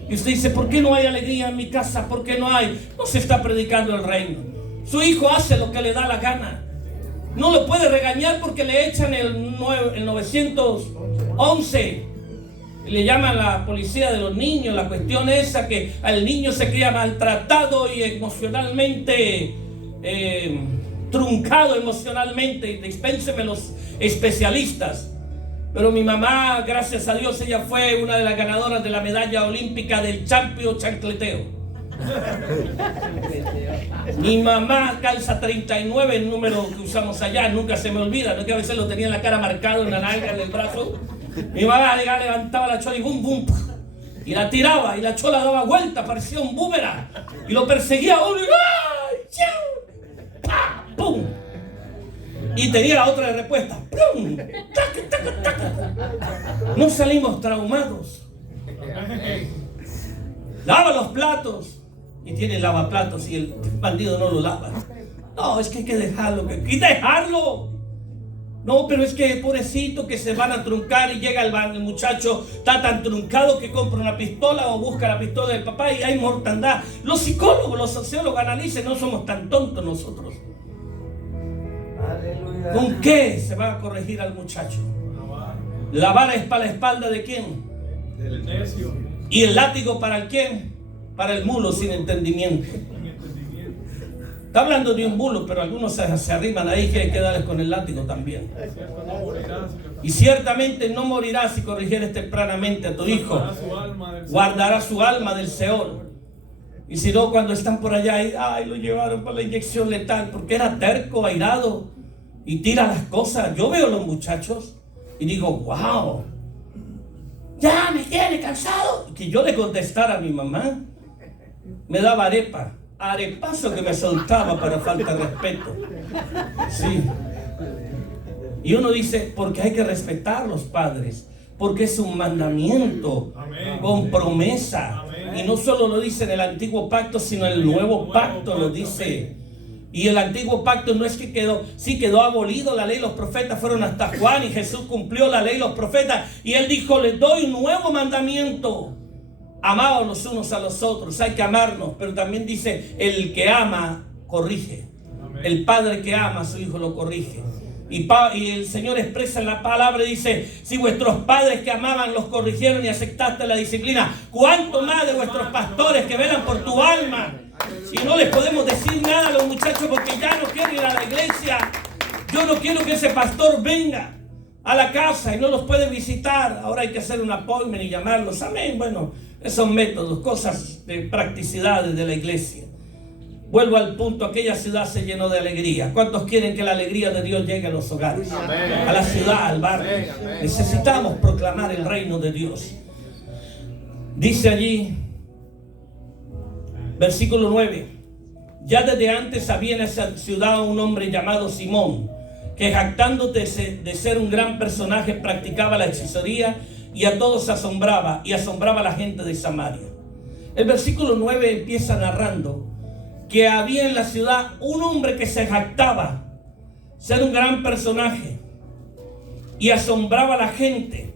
Y usted dice, ¿por qué no hay alegría en mi casa? ¿Por qué no hay? No se está predicando el reino. Su hijo hace lo que le da la gana. No lo puede regañar porque le echan el 911. Le llaman la policía de los niños. La cuestión es esa, que al niño se cría maltratado y emocionalmente truncado emocionalmente. Dispénseme los especialistas. Pero mi mamá, gracias a Dios, ella fue una de las ganadoras de la medalla olímpica del champion chancleteo. Mi mamá calza 39, el número que usamos allá, nunca se me olvida, no que a veces lo tenía en la cara marcado, en la nalga, en el brazo. Mi mamá levantaba la chola y bum, bum, y la tiraba, y la chola daba vuelta, parecía un boomerang, y lo perseguía uno, y ¡ay! ¡Pum! Y tenía la otra respuesta. ¡Pum! ¡Tac, tac, tac! No salimos traumados. Lava los platos. Y tiene lavaplatos y el bandido no lo lava. No, es que hay que dejarlo. ¿Y dejarlo? No, pero es que pobrecito que se van a truncar y llega el muchacho, está tan truncado que compra una pistola o busca la pistola del papá y hay mortandad. Los psicólogos, los sociólogos analicen, no somos tan tontos nosotros. Aleluya. ¿Con qué se va a corregir al muchacho? ¿La vara es para la espalda de quién? Del necio. ¿Y el látigo para el quién? Para el mulo sin entendimiento. Está hablando de un bulo, pero algunos se arriman ahí que hay que darles con el látigo también. Y ciertamente no morirás si corrigieres tempranamente a tu hijo. Guardará su alma del Seol. Y si no, cuando están por allá, ay, lo llevaron para la inyección letal, porque era terco, airado, y tira las cosas. Yo veo a los muchachos y digo, wow, ya me tiene cansado. Y que yo le contestara a mi mamá, me daba arepazo que me soltaba para falta de respeto. Sí. Y uno dice, porque hay que respetar a los padres, porque es un mandamiento. Amén. Con promesa. Amén. Y no solo lo dice en el antiguo pacto, sino en el nuevo pacto lo dice. Y el antiguo pacto no es que quedó abolido la ley, los profetas fueron hasta Juan y Jesús cumplió la ley y los profetas. Y él dijo, les doy un nuevo mandamiento. Amaos los unos a los otros, hay que amarnos, pero también dice, el que ama, corrige. Amén. El padre que ama a su hijo lo corrige. Y el Señor expresa en la palabra y dice, si vuestros padres que amaban los corrigieron y aceptaste la disciplina, ¿cuánto más de vuestros pastores que velan por tu alma? Y no les podemos decir nada a los muchachos porque ya no quieren ir a la iglesia. Yo no quiero que ese pastor venga a la casa y no los puede visitar. Ahora hay que hacer un appointment y llamarlos. Amén. Bueno, esos métodos, cosas de practicidades de la iglesia. Vuelvo al punto, aquella ciudad se llenó de alegría. ¿Cuántos quieren que la alegría de Dios llegue a los hogares? Amén. A la ciudad, al barrio. Amén. Necesitamos proclamar el reino de Dios. Dice allí, versículo 9, ya desde antes había en esa ciudad un hombre llamado Simón, que jactándose de ser un gran personaje practicaba la hechicería y a todos asombraba a la gente de Samaria. El versículo 9 empieza narrando que había en la ciudad un hombre que se jactaba ser un gran personaje y asombraba a la gente,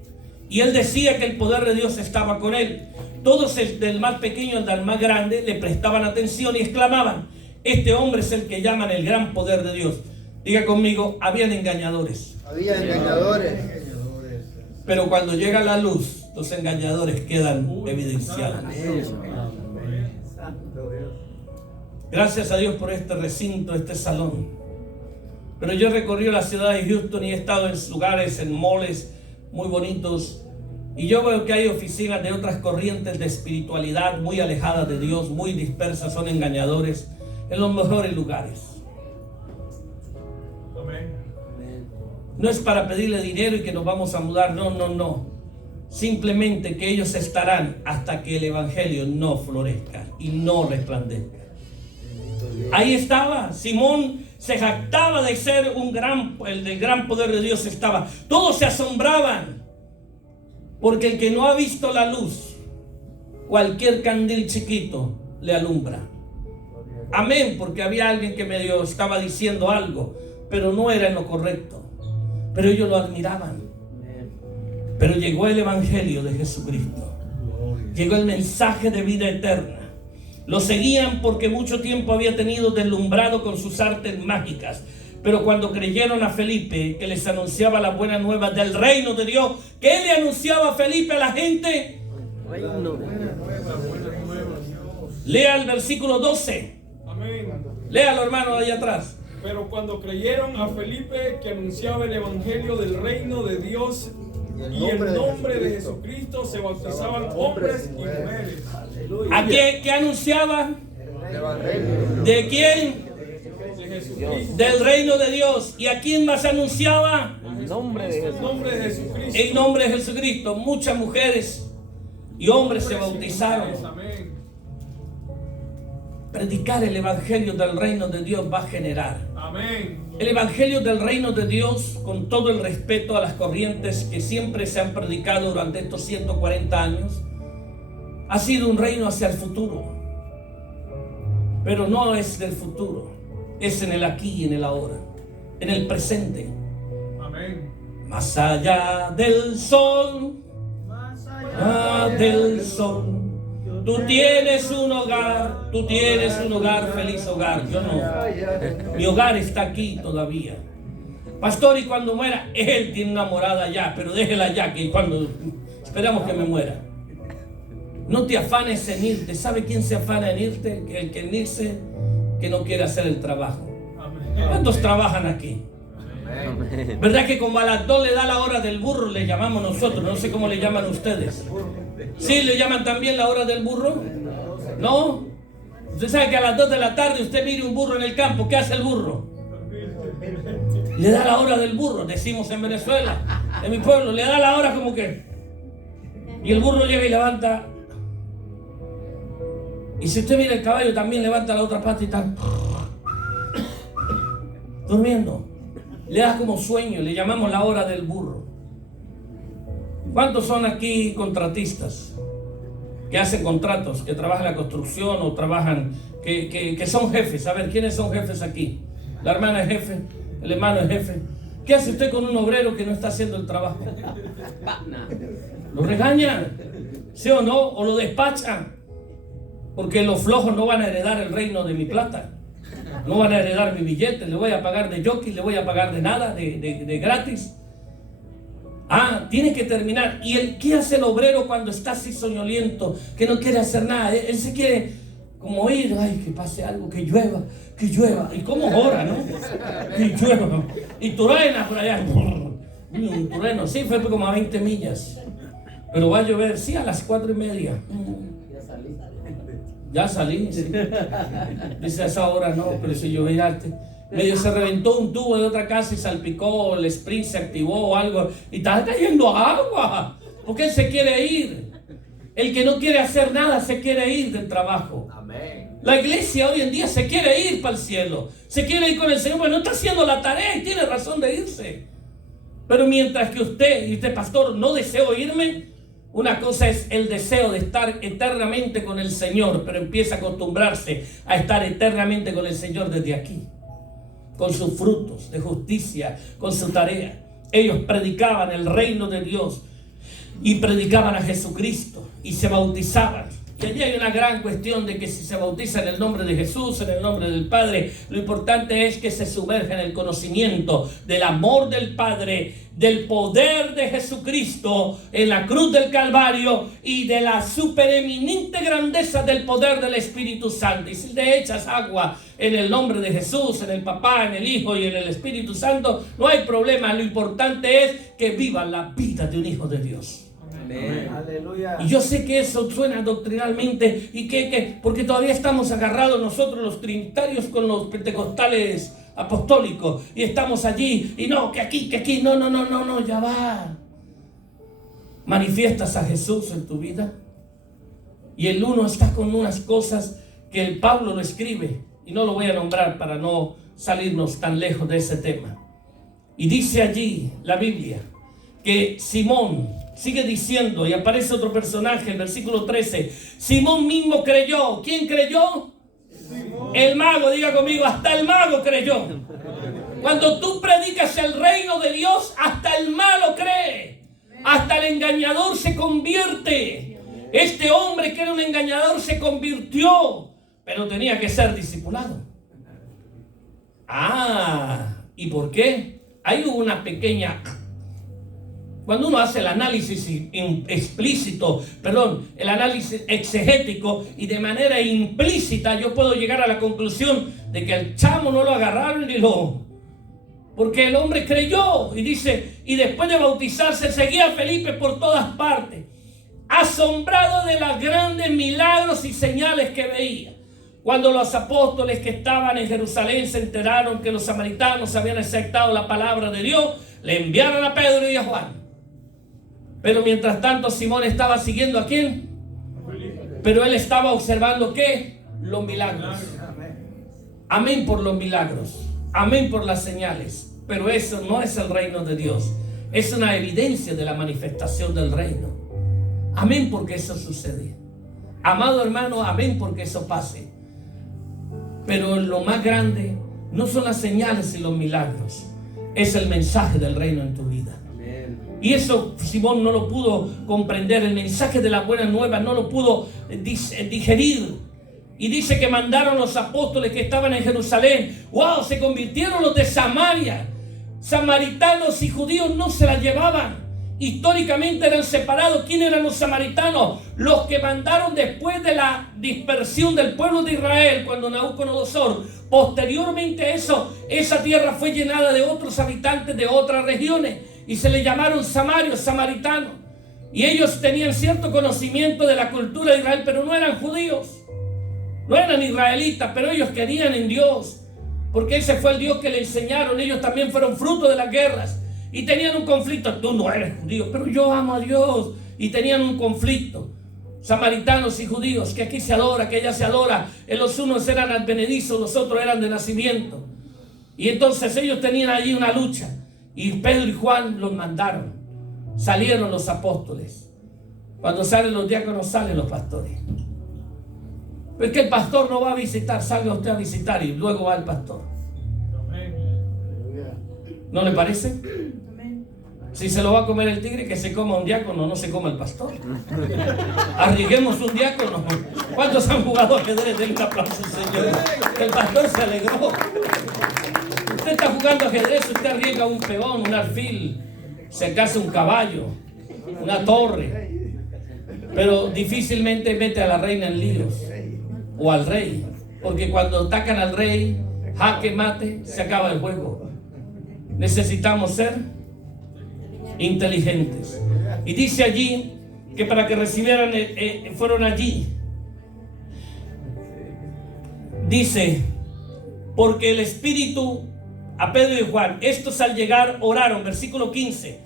y él decía que el poder de Dios estaba con él. Todos, del más pequeño al más grande, le prestaban atención y exclamaban, este hombre es el que llaman el gran poder de Dios. Diga conmigo, habían engañadores. Había engañadores. Pero cuando llega la luz, los engañadores quedan evidenciados. Gracias a Dios por este recinto, este salón. Pero yo he recorrido la ciudad de Houston y he estado en lugares, en moles muy bonitos. Y yo veo que hay oficinas de otras corrientes de espiritualidad muy alejadas de Dios, muy dispersas, son engañadores en los mejores lugares. Amén. No es para pedirle dinero y que nos vamos a mudar, no. Simplemente que ellos estarán hasta que el evangelio no florezca y no resplandezca. Ahí estaba, Simón se jactaba de ser el del gran poder de Dios estaba. Todos se asombraban, porque el que no ha visto la luz, cualquier candil chiquito le alumbra. Amén, porque había alguien que medio estaba diciendo algo, pero no era en lo correcto. Pero ellos lo admiraban. Pero llegó el evangelio de Jesucristo. Llegó el mensaje de vida eterna. Lo seguían porque mucho tiempo había tenido deslumbrado con sus artes mágicas. Pero cuando creyeron a Felipe, que les anunciaba la buena nueva del reino de Dios, ¿qué le anunciaba a Felipe a la gente? Lea el versículo 12. Amén. Léalo, hermano, allá atrás. Pero cuando creyeron a Felipe, que anunciaba el evangelio del reino de Dios y el nombre de Jesucristo, se bautizaban hombres y mujeres. ¿A qué anunciaba? ¿De quién? De Jesucristo. Del reino de Dios. ¿Y a quién más anunciaba? El nombre de Jesucristo. En nombre de Jesucristo. Muchas mujeres y hombres se bautizaron. Amén. Predicar el evangelio del reino de Dios va a generar. Amén. El evangelio del reino de Dios, con todo el respeto a las corrientes que siempre se han predicado durante estos 140 años, ha sido un reino hacia el futuro. Pero no es del futuro, es en el aquí y en el ahora, en el presente. Amén. Más allá del sol, del sol. Tú tienes un hogar, feliz hogar. Yo no. Mi hogar está aquí todavía. Pastor, y cuando muera, él tiene una morada allá, pero déjela allá, que cuando esperamos que me muera. No te afanes en irte. ¿Sabe quién se afana en irte? El que en irse, que no quiere hacer el trabajo. ¿Cuántos trabajan aquí? ¿Verdad que como a las 2 le da la hora del burro, le llamamos nosotros? No sé cómo le llaman ustedes. ¿Sí le llaman también la hora del burro? ¿No? Usted sabe que a las 2 de la tarde usted mire un burro en el campo. ¿Qué hace el burro? Le da la hora del burro, decimos en Venezuela, en mi pueblo, le da la hora como que. Y el burro llega y levanta. Y si usted mira el caballo, también levanta la otra pata y está durmiendo. Le da como sueño, le llamamos la hora del burro. ¿Cuántos son aquí contratistas? Que hacen contratos, que trabajan en la construcción o trabajan, que son jefes. A ver, ¿quiénes son jefes aquí? La hermana es jefe, el hermano es jefe. ¿Qué hace usted con un obrero que no está haciendo el trabajo? ¿Lo regañan? ¿Sí o no? ¿O lo despachan? Porque los flojos no van a heredar el reino de mi plata. No van a heredar mi billete. Le voy a pagar de jockey, le voy a pagar de nada, de gratis. Tiene que terminar. ¿Y qué hace el obrero cuando está así soñoliento, que no quiere hacer nada? Él se quiere como ir, ay, que pase algo, que llueva. ¿Y cómo ora, no? Que llueva. Y truena por allá. Un trueno, sí, fue como a 20 millas. Pero va a llover, sí, a las 4:30. Ya salí, sí. Dice, a esa hora no, pero si llover antes. Medio se reventó un tubo de otra casa y salpicó, el sprint se activó o algo. Y está cayendo agua. Porque él se quiere ir. El que no quiere hacer nada se quiere ir del trabajo. Amén. La iglesia hoy en día se quiere ir para el cielo. Se quiere ir con el Señor, pero no está haciendo la tarea y tiene razón de irse. Pero mientras que usted, pastor, no deseo irme, una cosa es el deseo de estar eternamente con el Señor, pero empieza a acostumbrarse a estar eternamente con el Señor desde aquí, con sus frutos de justicia, con su tarea. Ellos predicaban el reino de Dios y predicaban a Jesucristo y se bautizaban. Y allí hay una gran cuestión de que si se bautiza en el nombre de Jesús, en el nombre del Padre, lo importante es que se sumerja en el conocimiento del amor del Padre, del poder de Jesucristo en la cruz del Calvario y de la supereminente grandeza del poder del Espíritu Santo. Y si le echas agua en el nombre de Jesús, en el Papá, en el Hijo y en el Espíritu Santo, no hay problema. Lo importante es que vivan la vida de un hijo de Dios. Amén. Aleluya. Y yo sé que eso suena doctrinalmente y porque todavía estamos agarrados nosotros los trinitarios con los pentecostales apostólicos y estamos allí y no, que aquí, no, ya va. Manifiestas a Jesús en tu vida y el uno está con unas cosas que el Pablo lo escribe y no lo voy a nombrar para no salirnos tan lejos de ese tema. Y dice allí la Biblia que Simón sigue diciendo, y aparece otro personaje, el versículo 13. Simón mismo creyó. ¿Quién creyó? Simón. El mago, diga conmigo, hasta el mago creyó. Cuando tú predicas el reino de Dios, hasta el malo cree. Hasta el engañador se convierte. Este hombre que era un engañador se convirtió, pero tenía que ser discipulado. ¿Y por qué? Hay una pequeña... Cuando uno hace el análisis explícito, el análisis exegético y de manera implícita, yo puedo llegar a la conclusión de que al chamo no lo agarraron porque el hombre creyó y dice, y después de bautizarse seguía a Felipe por todas partes, asombrado de los grandes milagros y señales que veía. Cuando los apóstoles que estaban en Jerusalén se enteraron que los samaritanos habían aceptado la palabra de Dios, le enviaron a Pedro y a Juan. Pero mientras tanto Simón estaba siguiendo ¿a quién? Pero él estaba observando ¿qué? Los milagros. Amén por los milagros. Amén por las señales. Pero eso no es el reino de Dios. Es una evidencia de la manifestación del reino. Amén porque eso sucede. Amado hermano, amén porque eso pase. Pero lo más grande no son las señales y los milagros. Es el mensaje del reino en tu vida. Y eso Simón no lo pudo comprender. El mensaje de la buena nueva no lo pudo digerir. Y dice que mandaron los apóstoles que estaban en Jerusalén. ¡Wow! Se convirtieron los de Samaria. Samaritanos y judíos no se la llevaban. Históricamente eran separados. ¿Quién eran los samaritanos? Los que mandaron después de la dispersión del pueblo de Israel, cuando Nabucodonosor, posteriormente a eso, esa tierra fue llenada de otros habitantes de otras regiones y se le llamaron samarios, samaritanos. Y ellos tenían cierto conocimiento de la cultura de Israel, pero no eran judíos, no eran israelitas, pero ellos querían en Dios, porque ese fue el Dios que le enseñaron. Ellos también fueron fruto de las guerras. Y tenían un conflicto. Tú no eres judío, pero yo amo a Dios. Y tenían un conflicto. Samaritanos y judíos, que aquí se adora, que allá se adora. Los unos eran advenedizos, los otros eran de nacimiento. Y entonces ellos tenían allí una lucha. Y Pedro y Juan los mandaron. Salieron los apóstoles. Cuando salen los diáconos, salen los pastores. Pero es que el pastor no va a visitar. Salga usted a visitar y luego va el pastor. ¿No le parece? Si se lo va a comer el tigre, que se coma un diácono, no se coma el pastor. Arriesguemos un diácono. ¿Cuántos han jugado ajedrez? Denle un aplauso al Señor. El pastor se alegró. Usted está jugando ajedrez, usted arriesga un peón, un alfil, se casa un caballo, una torre. Pero difícilmente mete a la reina en líos. O al rey. Porque cuando atacan al rey, jaque mate, se acaba el juego. Necesitamos ser inteligentes. Y dice allí que para que recibieran, fueron allí. Dice, porque el Espíritu, a Pedro y Juan, estos al llegar oraron, versículo 15,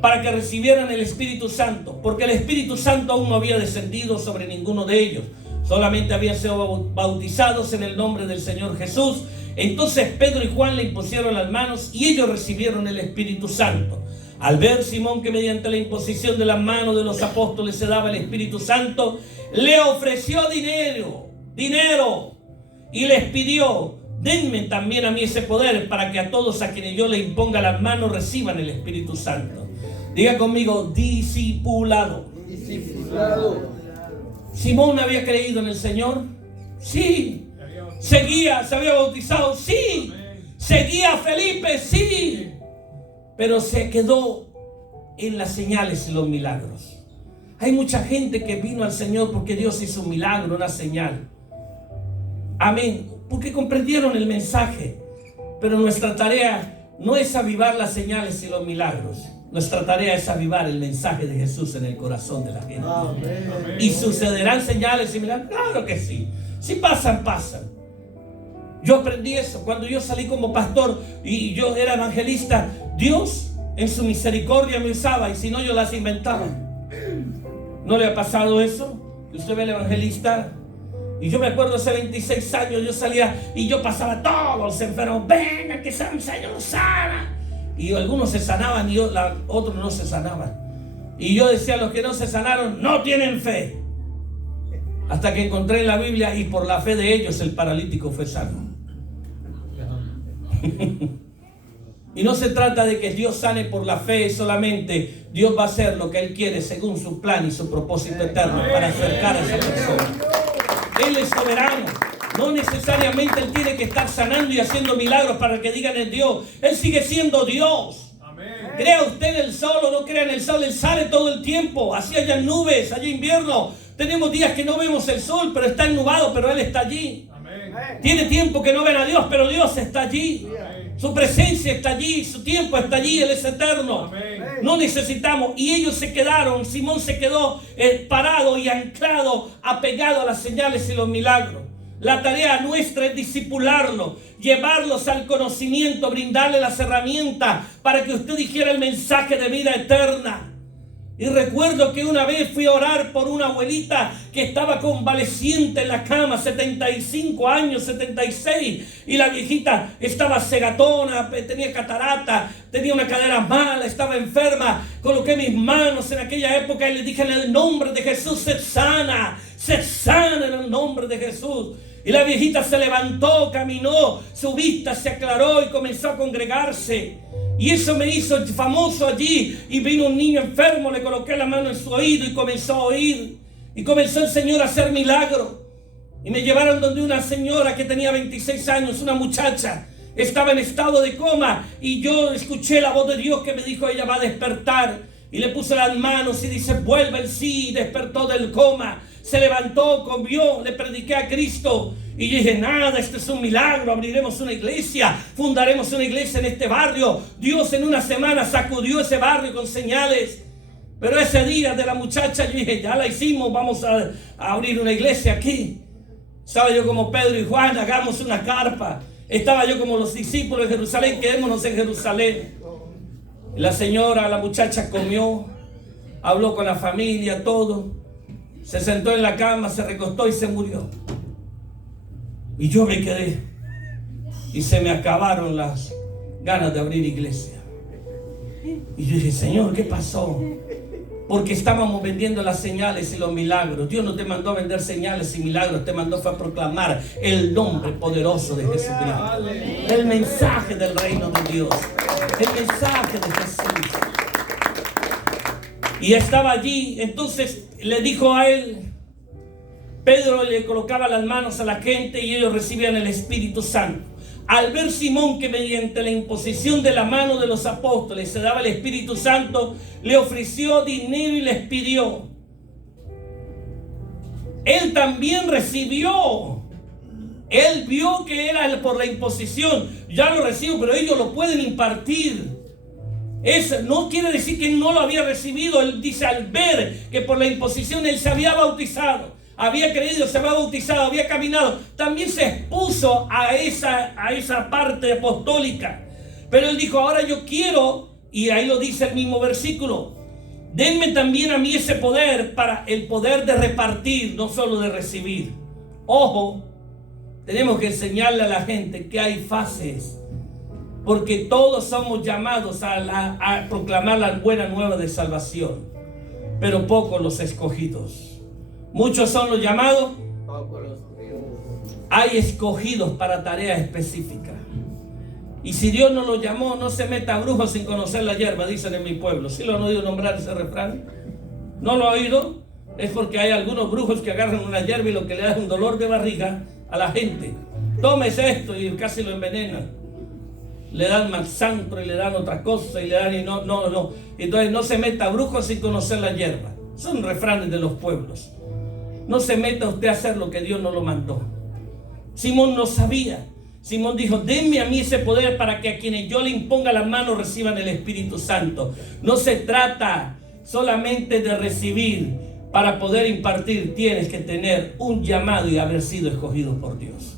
para que recibieran el Espíritu Santo, porque el Espíritu Santo aún no había descendido sobre ninguno de ellos, solamente habían sido bautizados en el nombre del Señor Jesús. Entonces Pedro y Juan le impusieron las manos y ellos recibieron el Espíritu Santo. Al ver Simón que mediante la imposición de las manos de los apóstoles se daba el Espíritu Santo, le ofreció dinero, y les pidió, denme también a mí ese poder para que a todos a quienes yo le imponga las manos reciban el Espíritu Santo. Diga conmigo, discipulado. Simón había creído en el Señor, sí. Seguía, se había bautizado, sí. Seguía a Felipe, sí. Pero se quedó en las señales y los milagros. Hay mucha gente que vino al Señor porque Dios hizo un milagro, una señal. Amén. Porque comprendieron el mensaje. Pero nuestra tarea no es avivar las señales y los milagros. Nuestra tarea es avivar el mensaje de Jesús en el corazón de la gente. Amén. ¿Y sucederán señales y milagros? Claro que sí. Si pasan, pasan. Yo aprendí eso cuando yo salí como pastor y yo era evangelista. Dios en su misericordia me usaba, y si no yo las inventaba. ¿No le ha pasado eso? Que usted ve al evangelista. Y yo me acuerdo hace 26 años yo salía y yo pasaba a todos los enfermos. Venga que San Señor sana. Y algunos se sanaban y otros no se sanaban. Y yo decía a los que no se sanaron, no tienen fe. Hasta que encontré en la Biblia, y por la fe de ellos el paralítico fue sano. Y no se trata de que Dios sane por la fe solamente. Dios va a hacer lo que Él quiere según su plan y su propósito eterno para acercar a esa persona. Él es soberano. No necesariamente Él tiene que estar sanando y haciendo milagros para que digan en Dios. Él sigue siendo Dios. Crea usted en el sol o no crea en el sol, Él sale todo el tiempo. Así haya nubes, haya invierno. Tenemos días que no vemos el sol, pero está ennubado, pero Él está allí. Tiene tiempo que no ven a Dios, pero Dios está allí. Su presencia está allí, su tiempo está allí, Él es eterno. No necesitamos. Y ellos se quedaron, Simón se quedó parado y anclado, apegado a las señales y los milagros. La tarea nuestra es discipularlo, llevarlos al conocimiento, brindarle las herramientas para que usted dijera el mensaje de vida eterna. Y recuerdo que una vez fui a orar por una abuelita que estaba convaleciente en la cama, 75 años, 76. Y la viejita estaba cegatona, tenía catarata, tenía una cadera mala, estaba enferma. Coloqué mis manos en aquella época y le dije: en el nombre de Jesús, sed sana en el nombre de Jesús. Y la viejita se levantó, caminó, su vista se aclaró y comenzó a congregarse. Y eso me hizo famoso allí. Y vino un niño enfermo, le coloqué la mano en su oído y comenzó a oír. Y comenzó el Señor a hacer milagro. Y me llevaron donde una señora que tenía 26 años, una muchacha. Estaba en estado de coma. Y yo escuché la voz de Dios que me dijo: ella va a despertar. Y le puse las manos y dice: vuelve el sí. Despertó del coma. Se levantó, comió, le prediqué a Cristo. Y yo dije: nada, este es un milagro, abriremos una iglesia, fundaremos una iglesia en este barrio. Dios en una semana sacudió ese barrio con señales. Pero ese día de la muchacha, yo dije: ya la hicimos, vamos a abrir una iglesia aquí. Estaba yo como Pedro y Juan: hagamos una carpa. Estaba yo como los discípulos de Jerusalén: quedémonos en Jerusalén. Y la señora, la muchacha comió, habló con la familia, todo. Se sentó en la cama, se recostó y se murió. Y yo me quedé. Y se me acabaron las ganas de abrir iglesia. Y yo dije: Señor, ¿qué pasó? Porque estábamos vendiendo las señales y los milagros. Dios no te mandó a vender señales y milagros, te mandó fue a proclamar el nombre poderoso de Jesucristo. El mensaje del reino de Dios. El mensaje de Jesús. Y estaba allí. Entonces le dijo a él, Pedro le colocaba las manos a la gente y ellos recibían el Espíritu Santo. Al ver Simón que mediante la imposición de la mano de los apóstoles se daba el Espíritu Santo, le ofreció dinero y les pidió. Él también recibió. Él vio que era por la imposición. Ya lo recibo, pero ellos lo pueden impartir. Eso no quiere decir que no lo había recibido. Él dice: al ver que por la imposición él se había bautizado, había creído, se había bautizado, había caminado, también se expuso a esa parte apostólica. Pero él dijo: ahora yo quiero, y ahí lo dice el mismo versículo, denme también a mí ese poder, para el poder de repartir, no solo de recibir. Ojo, tenemos que enseñarle a la gente que hay fases, porque todos somos llamados a proclamar la buena nueva de salvación, pero pocos los escogidos. Muchos son los llamados, hay escogidos para tareas específicas. Y si Dios no lo llamó, no se meta a brujo sin conocer la hierba, dicen en mi pueblo. ¿Sí lo han oído nombrar ese refrán? ¿No lo ha oído? Es porque hay algunos brujos que agarran una hierba y lo que le da es un dolor de barriga a la gente. Tómese esto y casi lo envenenan. Le dan maxantro y le dan otra cosa y le dan y no. Entonces no se meta a brujo sin conocer la hierba. Son refranes de los pueblos. No se meta usted a hacer lo que Dios no lo mandó. Simón no sabía. Simón dijo: denme a mí ese poder para que a quienes yo le imponga las manos reciban el Espíritu Santo. No se trata solamente de recibir. Para poder impartir tienes que tener un llamado y haber sido escogido por Dios.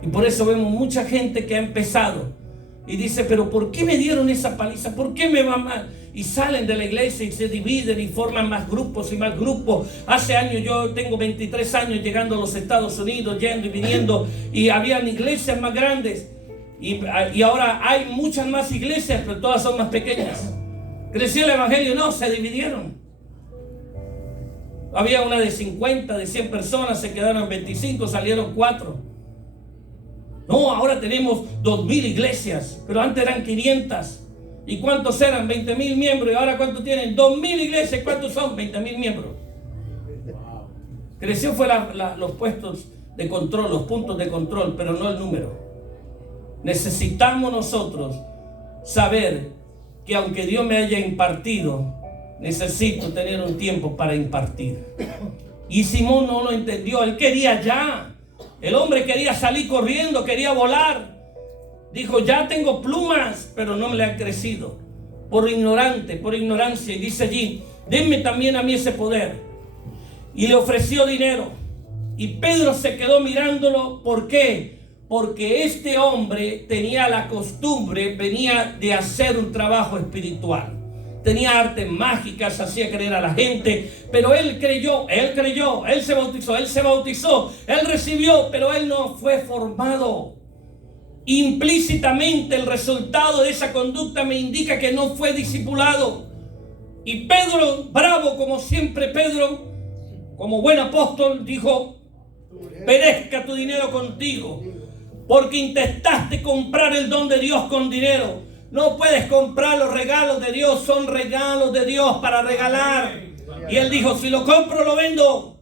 Y por eso vemos mucha gente que ha empezado y dice: pero ¿por qué me dieron esa paliza? ¿Por qué me va mal? Y salen de la iglesia y se dividen y forman más grupos y más grupos. Hace años, yo tengo 23 años llegando a los Estados Unidos, yendo y viniendo, y habían iglesias más grandes. Y ahora hay muchas más iglesias, pero todas son más pequeñas. ¿Creció el evangelio? No, se dividieron. Había una de 50, de 100 personas, se quedaron 25, salieron 4. No, ahora tenemos 2,000 iglesias, pero antes eran 500. ¿Y cuántos eran? 20,000 miembros. ¿Y ahora cuántos tienen? 2,000 iglesias. ¿Cuántos son? 20,000 miembros. Creció fue los puestos de control, los puntos de control, pero no el número. Necesitamos nosotros saber que aunque Dios me haya impartido, necesito tener un tiempo para impartir. Y Simón no lo entendió. Él quería ya. El hombre quería salir corriendo, quería volar. Dijo: ya tengo plumas, pero no me le han crecido. Por ignorancia. Y dice allí: denme también a mí ese poder. Y le ofreció dinero. Y Pedro se quedó mirándolo. ¿Por qué? Porque este hombre tenía la costumbre, venía de hacer un trabajo espiritual. tenía artes mágicas, hacía creer a la gente, pero él creyó, él se bautizó, él recibió, pero él no fue formado. Implícitamente el resultado de esa conducta me indica que no fue discipulado. Y Pedro, bravo como siempre Pedro, como buen apóstol, dijo: perezca tu dinero contigo, porque intentaste comprar el don de Dios con dinero. No puedes comprar los regalos de Dios, son regalos de Dios para regalar. Y él dijo: si lo compro, lo vendo.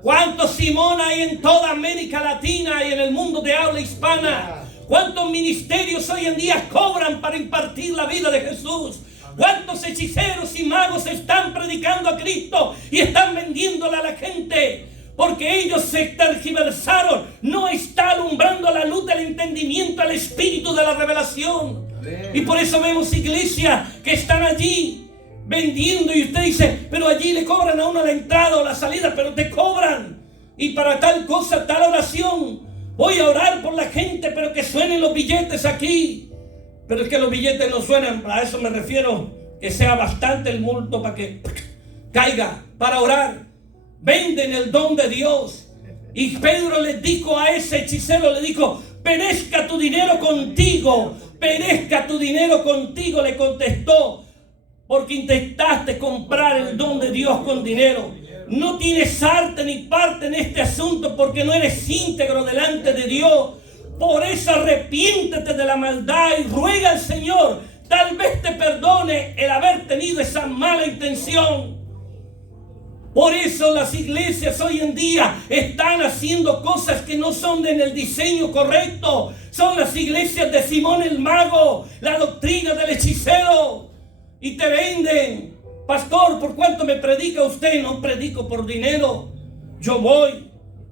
¿Cuántos Simón hay en toda América Latina y en el mundo de habla hispana? ¿Cuántos ministerios hoy en día cobran para impartir la vida de Jesús? ¿Cuántos hechiceros y magos están predicando a Cristo y están vendiéndola a la gente? Porque ellos se tergiversaron. No está alumbrando la luz del entendimiento al espíritu de la revelación. Y por eso vemos iglesias que están allí vendiendo, y usted dice: pero allí le cobran a uno la entrada o la salida. Pero te cobran, y para tal cosa, tal oración, voy a orar por la gente, pero que suenen los billetes aquí. Pero es que los billetes no suenan, a eso me refiero, que sea bastante el multo para que caiga para orar. Venden el don de Dios. Y Pedro le dijo a ese hechicero, le dijo: perezca tu dinero contigo, perezca tu dinero contigo, le contestó, porque intentaste comprar el don de Dios con dinero. No tienes arte ni parte en este asunto, porque no eres íntegro delante de Dios. Por eso arrepiéntete de la maldad y ruega al Señor, tal vez te perdone el haber tenido esa mala intención. Por eso las iglesias hoy en día están haciendo cosas que no son en el diseño correcto. Son las iglesias de Simón el Mago, la doctrina del hechicero. Y te venden: pastor, ¿por cuánto me predica usted? No predico por dinero. Yo voy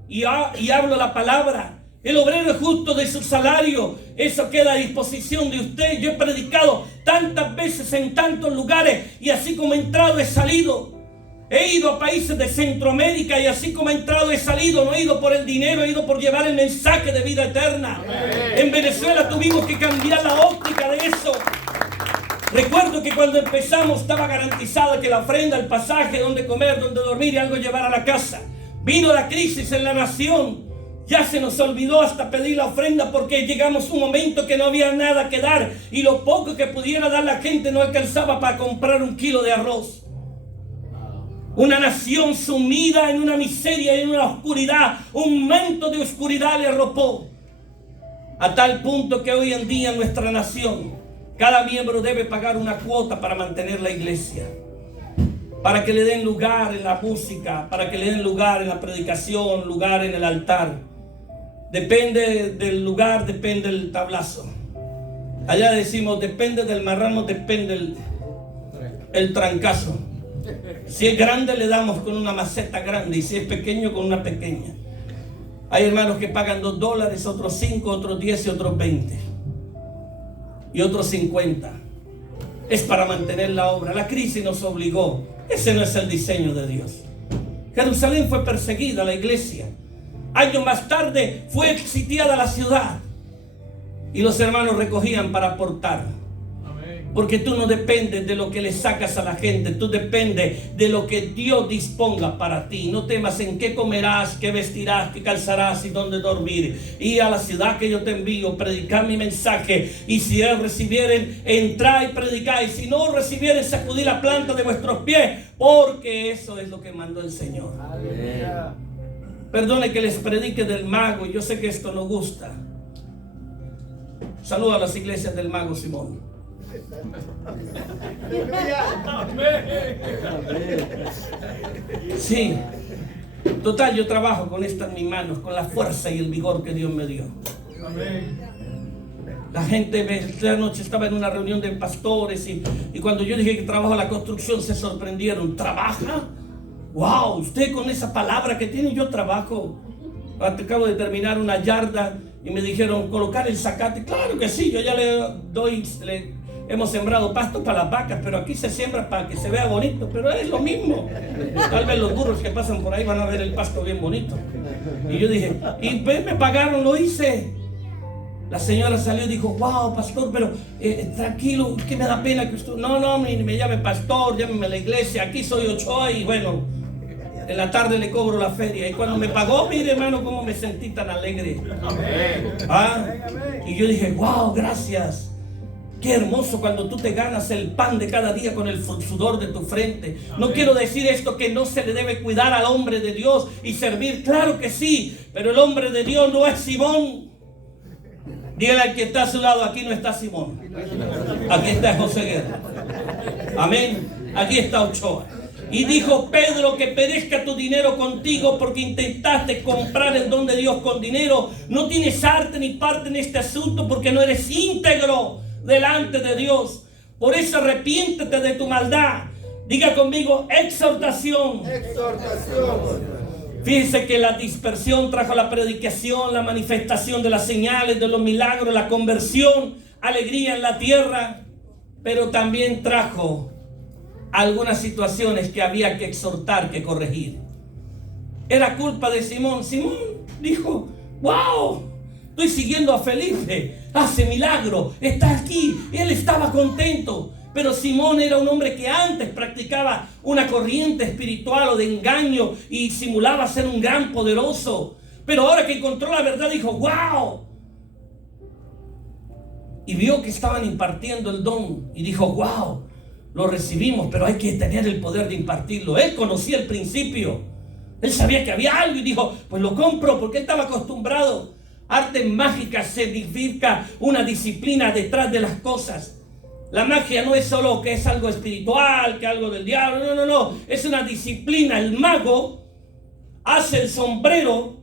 y hablo la palabra. El obrero es justo de su salario. Eso queda a disposición de usted. Yo he predicado tantas veces en tantos lugares, y así como he entrado he salido. He ido a países de Centroamérica, y así como he entrado he salido. No he ido por el dinero, he ido por llevar el mensaje de vida eterna. Amén. En Venezuela tuvimos que cambiar la óptica de eso. Recuerdo que cuando empezamos estaba garantizado que la ofrenda, el pasaje, donde comer, donde dormir y algo llevar a la casa. Vino la crisis en la nación. Ya se nos olvidó hasta pedir la ofrenda, porque llegamos a un momento que no había nada que dar, y lo poco que pudiera dar la gente no alcanzaba para comprar 1 kilo de arroz. Una nación sumida en una miseria y en una oscuridad. Un manto de oscuridad le arropó, a tal punto que hoy en día nuestra nación, cada miembro debe pagar una cuota para mantener la iglesia, para que le den lugar en la música, para que le den lugar en la predicación, lugar en el altar. Depende del lugar, depende el tablazo. Allá decimos: depende del marrano, depende el trancazo. Si es grande, le damos con una maceta grande, y si es pequeño, con una pequeña. Hay hermanos que pagan $2, otros 5, otros 10 y otros 20 y otros 50. Es para mantener la obra. La crisis nos obligó. Ese no es el diseño de Dios. Jerusalén fue perseguida, la iglesia. Años más tarde fue sitiada la ciudad, y los hermanos recogían para aportar. Porque tú no dependes de lo que le sacas a la gente, tú dependes de lo que Dios disponga para ti. No temas en qué comerás, qué vestirás, qué calzarás y dónde dormir. Y a la ciudad que yo te envío, predicar mi mensaje. Y si él recibieren, entrad y predicad. Y si no recibieren, sacudid la planta de vuestros pies, porque eso es lo que mandó el Señor. Aleluya. Perdone que les predique del mago, yo sé que esto no gusta. Saluda a las iglesias del mago Simón. Sí, total, yo trabajo con estas mis manos, con la fuerza y el vigor que Dios me dio. La gente, esta noche estaba en una reunión de pastores, y cuando yo dije que trabajo en la construcción, se sorprendieron. ¿Trabaja? Wow, usted con esa palabra que tiene. Yo trabajo. Acabo de terminar una yarda y me dijeron colocar el zacate. Claro que sí, yo ya hemos sembrado pasto para las vacas, pero aquí se siembra para que se vea bonito, pero es lo mismo. Tal vez los burros que pasan por ahí van a ver el pasto bien bonito. Y yo dije, y me pagaron, lo hice. La señora salió y dijo, wow, pastor, pero tranquilo, que me da pena que usted... No, me llame pastor, llámeme a la iglesia, aquí soy Ochoa y bueno, en la tarde le cobro la feria. Y cuando me pagó, mire hermano, cómo me sentí tan alegre. Y yo dije, wow, gracias. Qué hermoso cuando tú te ganas el pan de cada día con el sudor de tu frente. No quiero decir esto que no se le debe cuidar al hombre de Dios y servir, claro que sí, pero el hombre de Dios no es Simón. Dígale al que está a su lado, aquí no está Simón, aquí está José Guerra. Amén. Aquí está Ochoa. Y dijo Pedro, que perezca tu dinero contigo porque intentaste comprar el don de Dios con dinero. No tienes arte ni parte en este asunto porque no eres íntegro delante de Dios. Por eso arrepiéntete de tu maldad. Diga conmigo, exhortación. Exhortación. Fíjense que la dispersión trajo la predicación, la manifestación de las señales, de los milagros, la conversión, alegría en la tierra, pero también trajo algunas situaciones que había que exhortar, que corregir. Era culpa de Simón. Simón dijo, wow, estoy siguiendo a Felipe, hace milagro, está aquí. Él estaba contento. Pero Simón era un hombre que antes practicaba una corriente espiritual o de engaño y simulaba ser un gran poderoso. Pero ahora que encontró la verdad dijo, wow. Y vio que estaban impartiendo el don y dijo, wow, lo recibimos, pero hay que tener el poder de impartirlo. Él conocía el principio. Él sabía que había algo y dijo, pues lo compro, porque él estaba acostumbrado. Arte mágica significa una disciplina detrás de las cosas. La magia no es solo que es algo espiritual, que algo del diablo, no, es una disciplina. El mago hace el sombrero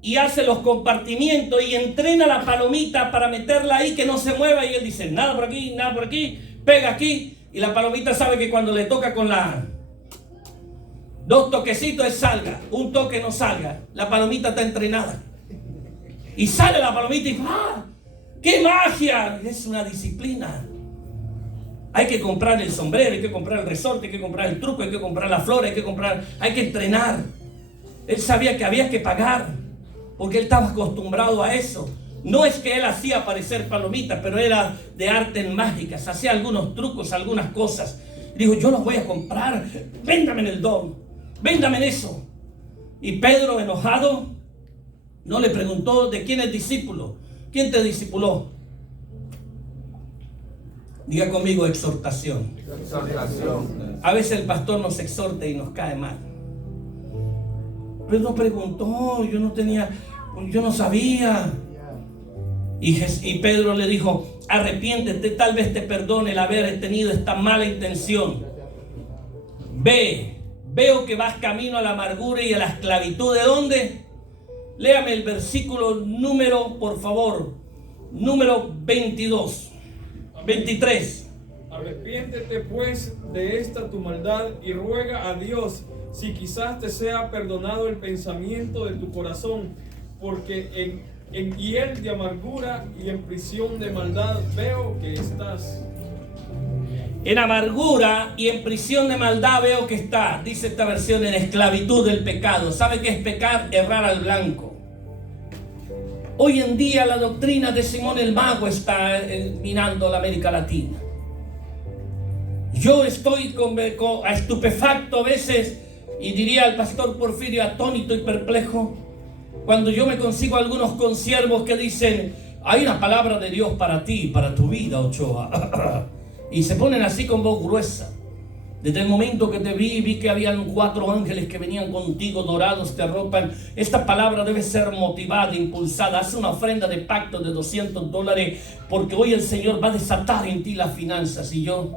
y hace los compartimientos y entrena la palomita para meterla ahí que no se mueva, y él dice, nada por aquí, pega aquí, y la palomita sabe que cuando le toca con la... 2 toquecitos es salga, un toque no salga, la palomita está entrenada. Y sale la palomita y ¡ah! ¡Qué magia! Es una disciplina. Hay que comprar el sombrero, hay que comprar el resorte, hay que comprar el truco, hay que comprar la flor, hay que entrenar. Él sabía que había que pagar, porque él estaba acostumbrado a eso. No es que él hacía aparecer palomitas, pero era de artes mágicas, hacía algunos trucos, algunas cosas. Dijo, yo los voy a comprar, véndame en el don, véndame en eso. Y Pedro, enojado, no le preguntó de quién es discípulo. ¿Quién te discipuló? Diga conmigo, exhortación. Exhortación. A veces el pastor nos exhorta y nos cae mal. Pero no preguntó, yo no sabía. Y Pedro le dijo, arrepiéntete, tal vez te perdone el haber tenido esta mala intención. Veo que vas camino a la amargura y a la esclavitud. ¿De dónde? Léame el versículo número, por favor, número 23. Arrepiéntete pues de esta tu maldad y ruega a Dios si quizás te sea perdonado el pensamiento de tu corazón, porque en hiel de amargura y en prisión de maldad veo que estás. En amargura y en prisión de maldad veo que está, dice esta versión, en esclavitud del pecado. ¿Sabe qué es pecar? Errar al blanco. Hoy en día la doctrina de Simón el Mago está minando la América Latina. Yo estoy estupefacto a veces, y diría el pastor Porfirio, atónito y perplejo, cuando yo me consigo algunos consiervos que dicen, hay una palabra de Dios para ti, para tu vida, Ochoa. Y se ponen así con voz gruesa. Desde el momento que te vi que habían 4 ángeles que venían contigo, dorados, te arropan. Esta palabra debe ser motivada, impulsada. Haz una ofrenda de pacto de $200, porque hoy el Señor va a desatar en ti las finanzas. Y yo,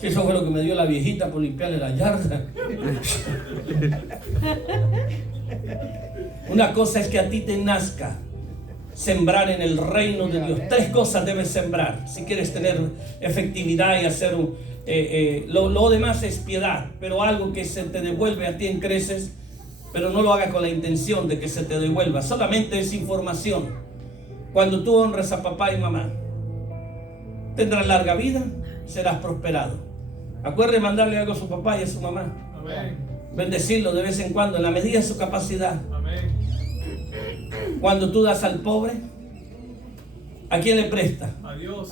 que eso fue lo que me dio la viejita por limpiarle la yarda. Una cosa es que a ti te nazca sembrar en el reino de Dios. 3 cosas debes sembrar si quieres tener efectividad y hacer lo demás es piedad, pero algo que se te devuelve a ti en creces, pero no lo hagas con la intención de que se te devuelva, solamente es información. Cuando tú honras a papá y mamá, tendrás larga vida, serás prosperado. Acuerde mandarle algo a su papá y a su mamá. Amén. Bendecirlo de vez en cuando, en la medida de su capacidad. Amén. Cuando tú das al pobre, ¿A quién le presta? A Dios.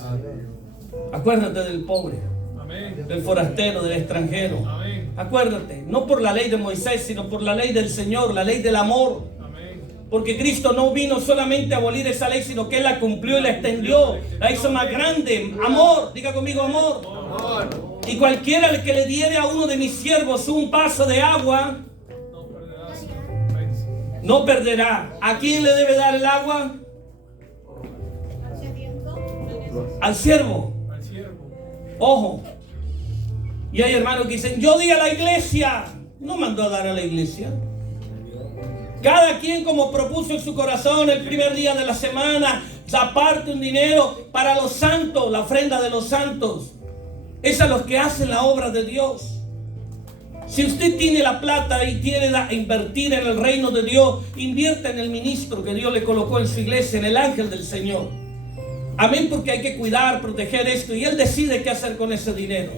Acuérdate del pobre, Amén. del forastero, del extranjero. Amén. Acuérdate, no por la ley de Moisés, sino por la ley del Señor, la ley del amor. Amén. Porque Cristo no vino solamente a abolir esa ley, sino que Él la cumplió y la extendió, la hizo más grande. Amor, diga conmigo amor. Amor. Y cualquiera que le diere a uno de mis siervos un vaso de agua, No perderás. no perderá. ¿A quién le debe dar el agua? Al siervo. Al siervo. Ojo. Y hay hermanos que dicen, yo di a la iglesia. No mandó a dar a la iglesia. Cada quien como propuso en su corazón el primer día de la semana, aparte un dinero para los santos, la ofrenda de los santos. Es a los que hacen la obra de Dios. Si usted tiene la plata y quiere invertir en el reino de Dios, invierta en el ministro que Dios le colocó en su iglesia, en el ángel del Señor. Amén, porque hay que cuidar, proteger esto, y Él decide qué hacer con ese dinero.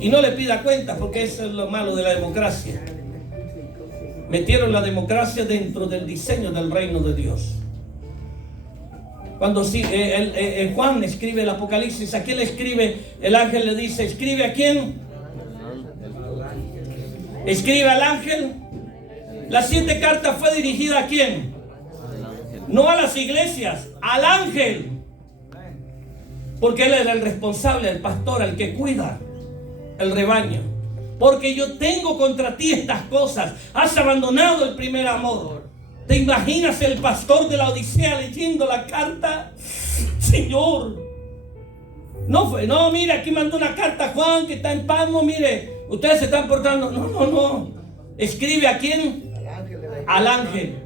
Y no le pida cuentas, porque eso es lo malo de la democracia. Metieron la democracia dentro del diseño del reino de Dios. Cuando Juan escribe el Apocalipsis, ¿a quién le escribe? El ángel le dice, ¿escribe a quién? Escribe al ángel. Las 7 cartas fue dirigida ¿a quién? No a las iglesias, al ángel. Porque él era el responsable, el pastor, el que cuida el rebaño. Porque yo tengo contra ti estas cosas. Has abandonado el primer amor. ¿Te imaginas el pastor de la Odisea leyendo la carta? Señor, no, mire, aquí mandó una carta Juan que está en Pasmo, mire, ustedes se están portando. No. ¿Escribe a quién? Al ángel.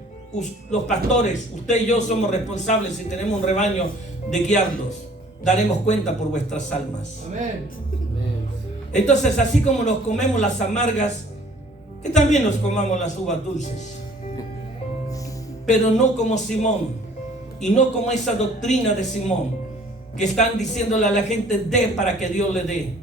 Los pastores, usted y yo somos responsables si tenemos un rebaño de guiarlos. Daremos cuenta por vuestras almas. Amén. Entonces, así como nos comemos las amargas, que también nos comamos las uvas dulces. Pero no como Simón, y no como esa doctrina de Simón, que están diciéndole a la gente, dé para que Dios le dé.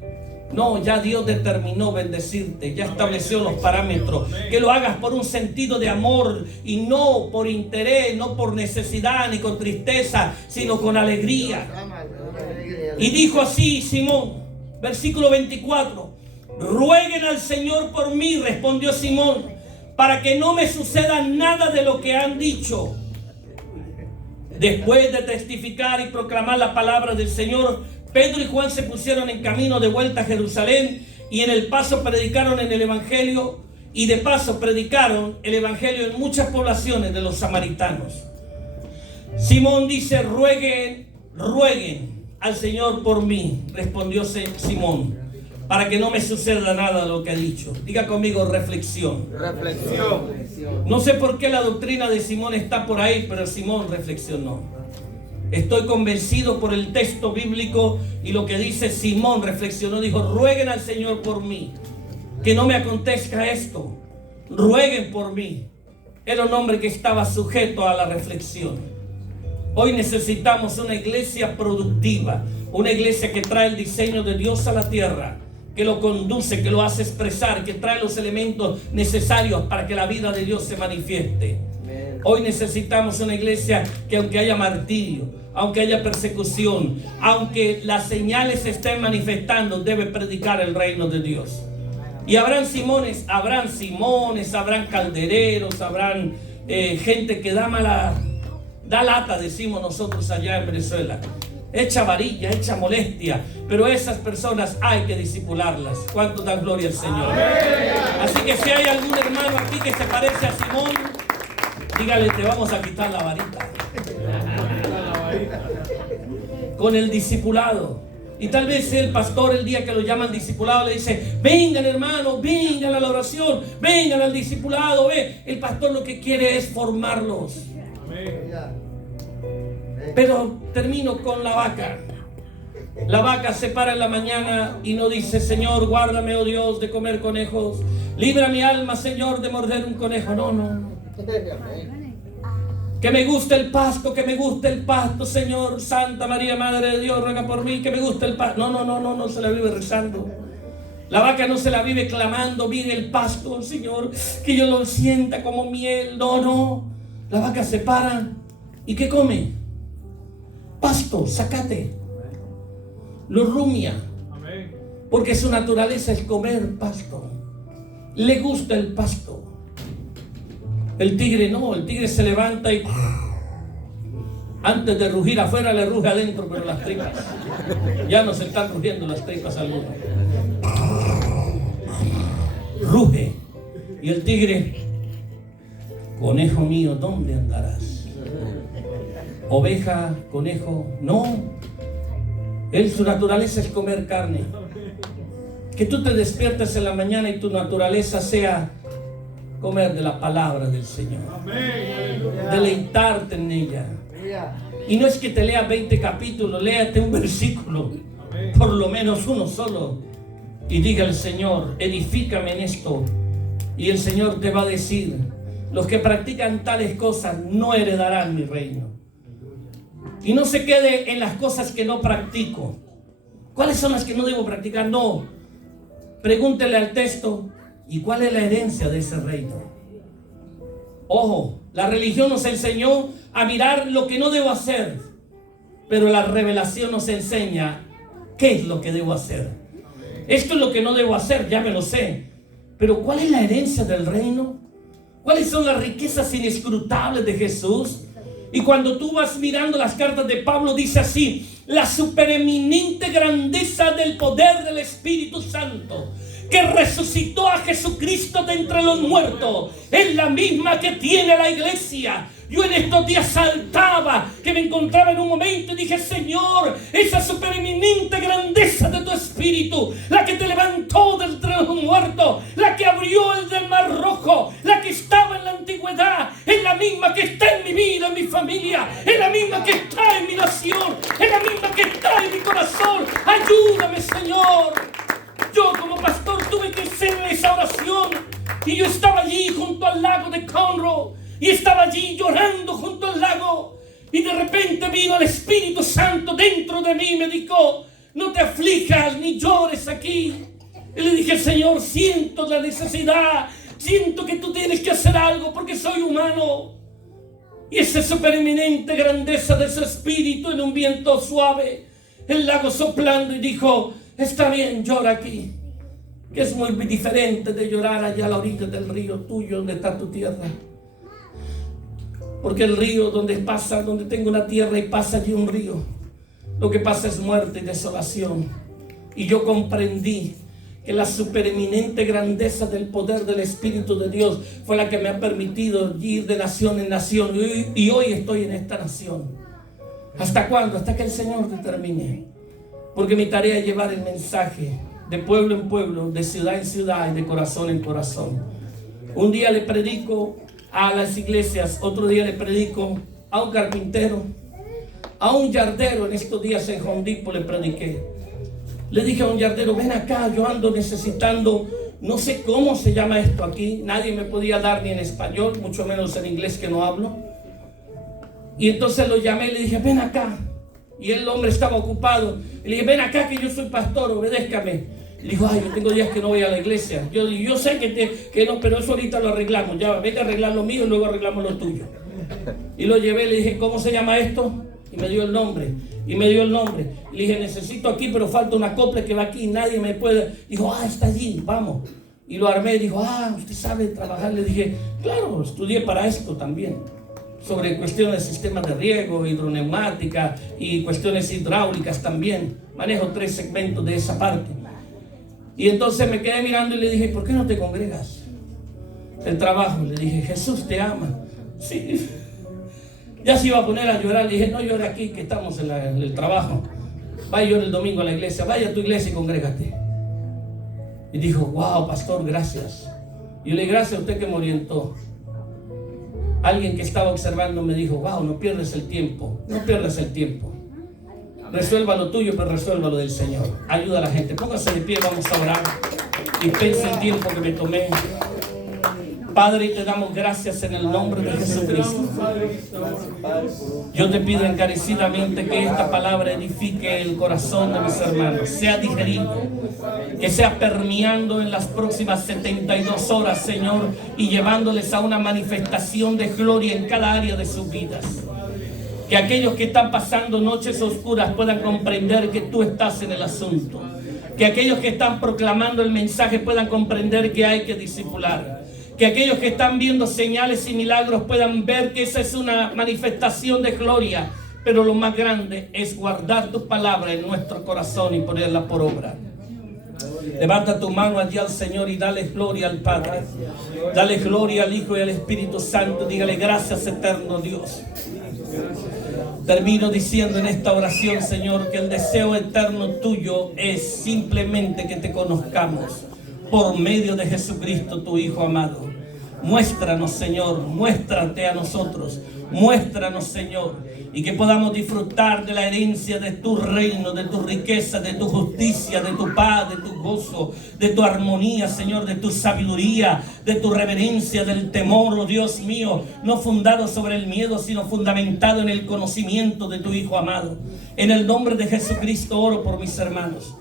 No, ya Dios determinó bendecirte, ya estableció los parámetros. Que lo hagas por un sentido de amor y no por interés, no por necesidad ni con tristeza, sino con alegría. Y dijo así Simón, versículo 24, rueguen al Señor por mí, respondió Simón, para que no me suceda nada de lo que han dicho. Después de testificar y proclamar la palabra del Señor, Pedro y Juan se pusieron en camino de vuelta a Jerusalén y en el paso predicaron en el Evangelio y de paso predicaron el Evangelio en muchas poblaciones de los samaritanos. Simón dice, rueguen al Señor por mí, respondió Simón, para que no me suceda nada de lo que ha dicho. Diga conmigo, reflexión. No sé por qué la doctrina de Simón está por ahí, pero Simón reflexionó. Estoy convencido por el texto bíblico y lo que dice Simón reflexionó, dijo, rueguen al Señor por mí, que no me acontezca esto, rueguen por mí. Era un hombre que estaba sujeto a la reflexión. Hoy necesitamos una iglesia productiva, una iglesia que trae el diseño de Dios a la tierra, que lo conduce, que lo hace expresar, que trae los elementos necesarios para que la vida de Dios se manifieste. Hoy necesitamos una iglesia que aunque haya martirio, aunque haya persecución, aunque las señales se estén manifestando, debe predicar el reino de Dios. Y habrán Simones, habrán caldereros, habrán gente que da lata, decimos nosotros allá en Venezuela. Echa varilla, echa molestia, pero esas personas hay que discipularlas. ¿Cuánto dan gloria al Señor? Así que si hay algún hermano aquí que se parece a Simón, dígale, te vamos a quitar la varita. Con el discipulado. Y tal vez el pastor, el día que lo llaman discipulado, le dice, vengan hermanos, vengan a la oración, vengan al discipulado. El pastor lo que quiere es formarlos. Pero termino con la vaca. La vaca se para en la mañana y no dice, Señor, guárdame, oh Dios, de comer conejos. Libra mi alma, Señor, de morder un conejo. No. Que me guste el pasto, Señor. Santa María, Madre de Dios, ruega por mí, que me guste el pasto. No se la vive rezando. La vaca no se la vive clamando, mire el pasto, Señor, que yo lo sienta como miel. No. La vaca se para. ¿Y qué come? pasto, zacate. Lo rumia. Amén. Porque su naturaleza es comer pasto. Le gusta el pasto. El tigre no, el tigre se levanta y antes de rugir afuera le ruge adentro, pero las tripas ya no se están rugiendo las tripas algunas. Ruge. Y el tigre, conejo mío, ¿dónde andarás? Oveja, conejo, no. Él, su naturaleza es comer carne. Que tú te despiertes en la mañana y tu naturaleza sea comer de la palabra del Señor. Amén. Deleitarte en ella. Y no es que te leas 20 capítulos, léate un versículo, por lo menos uno solo, y diga al Señor, edifícame en esto. Y el Señor te va a decir, los que practican tales cosas no heredarán mi reino. Y no se quede en las cosas que no practico. ¿Cuáles son las que no debo practicar? No. Pregúntele al texto, ¿y cuál es la herencia de ese reino? Ojo, la religión nos enseñó a mirar lo que no debo hacer, pero la revelación nos enseña qué es lo que debo hacer. Esto es lo que no debo hacer, ya me lo sé, pero ¿cuál es la herencia del reino? ¿Cuáles son las riquezas inescrutables de Jesús? Y cuando tú vas mirando las cartas de Pablo, dice así: la supereminente grandeza del poder del Espíritu Santo, que resucitó a Jesucristo de entre los muertos, es la misma que tiene la iglesia. Yo en estos días saltaba, que me encontraba en un momento y dije: Señor, esa supereminente grandeza de tu Espíritu, la que te levantó de entre los muertos, la que abrió el del Mar Rojo, la que estaba en la antigüedad, es la misma que está en mi vida, en mi familia, es la misma que está en mi nación, es la misma que está en mi corazón. Ayúdame, Señor. Yo como pastor tuve que hacer esa oración, y yo estaba allí junto al lago de Conroe, y estaba allí llorando junto al lago, y de repente vino el Espíritu Santo dentro de mí y me dijo: no te aflijas ni llores aquí. Y le dije: Señor, siento la necesidad, siento que tú tienes que hacer algo porque soy humano. Y esa supereminente grandeza de su Espíritu, en un viento suave, el lago soplando, y dijo: está bien, llora aquí, que es muy diferente de llorar allá a la orilla del río tuyo, donde está tu tierra. Porque el río donde tengo una tierra y pasa allí un río, lo que pasa es muerte y desolación. Y yo comprendí que la supereminente grandeza del poder del Espíritu de Dios fue la que me ha permitido ir de nación en nación, y hoy estoy en esta nación. ¿Hasta cuándo? Hasta que el Señor determine. Porque mi tarea es llevar el mensaje de pueblo en pueblo, de ciudad en ciudad y de corazón en corazón. Un día le predico a las iglesias, otro día le predico a un carpintero, a un yardero. En estos días en Home Depot le prediqué. Le dije a un yardero: ven acá, yo ando necesitando, no sé cómo se llama esto aquí, nadie me podía dar ni en español, mucho menos en inglés, que no hablo. Y entonces lo llamé y le dije: ven acá. Y el hombre estaba ocupado. Y le dije: ven acá, que yo soy pastor, obedézcame. Y dijo: ay, yo tengo días que no voy a la iglesia. Yo sé que no, pero eso ahorita lo arreglamos. Ya, vete a arreglar lo mío y luego arreglamos lo tuyo. Y lo llevé, le dije: ¿cómo se llama esto? Y me dio el nombre. Y me dio el nombre. Y le dije: necesito aquí, pero falta una copla que va aquí y nadie me puede. Dijo: está allí, vamos. Y lo armé. Dijo: usted sabe trabajar. Le dije: claro, estudié para esto también, sobre cuestiones de sistemas de riego, hidroneumática y cuestiones hidráulicas también. Manejo 3 segmentos de esa parte. Y entonces me quedé mirando y le dije: ¿por qué no te congregas? El trabajo. Le dije: Jesús te ama. Sí. Ya se iba a poner a llorar. Le dije: no llore aquí, que estamos en el trabajo. Vaya yo el domingo a la iglesia. Vaya a tu iglesia y congrégate. Y dijo: wow, pastor, gracias. Y yo le dije: gracias a usted que me orientó. Alguien que estaba observando me dijo: wow, no pierdes el tiempo. No pierdas el tiempo. Resuelva lo tuyo, pero resuelva lo del Señor. Ayuda a la gente. Póngase de pie, vamos a orar. Y pense el tiempo que me tomé. Padre, te damos gracias en el nombre de Jesucristo. Yo te pido encarecidamente que esta palabra edifique el corazón de mis hermanos, sea digerido, que sea permeando en las próximas 72 horas, Señor, y llevándoles a una manifestación de gloria en cada área de sus vidas. Que aquellos que están pasando noches oscuras puedan comprender que tú estás en el asunto. Que aquellos que están proclamando el mensaje puedan comprender que hay que discipular. Que aquellos que están viendo señales y milagros puedan ver que esa es una manifestación de gloria. Pero lo más grande es guardar tu palabra en nuestro corazón y ponerla por obra. Levanta tu mano allí al Señor y dale gloria al Padre. Dale gloria al Hijo y al Espíritu Santo. Dígale gracias, eterno Dios. Termino diciendo en esta oración, Señor, que el deseo eterno tuyo es simplemente que te conozcamos por medio de Jesucristo, tu Hijo amado. Muéstranos, Señor, muéstrate a nosotros, muéstranos, Señor, y que podamos disfrutar de la herencia de tu reino, de tu riqueza, de tu justicia, de tu paz, de tu gozo, de tu armonía, Señor, de tu sabiduría, de tu reverencia, del temor, oh Dios mío, no fundado sobre el miedo, sino fundamentado en el conocimiento de tu Hijo amado. En el nombre de Jesucristo oro por mis hermanos.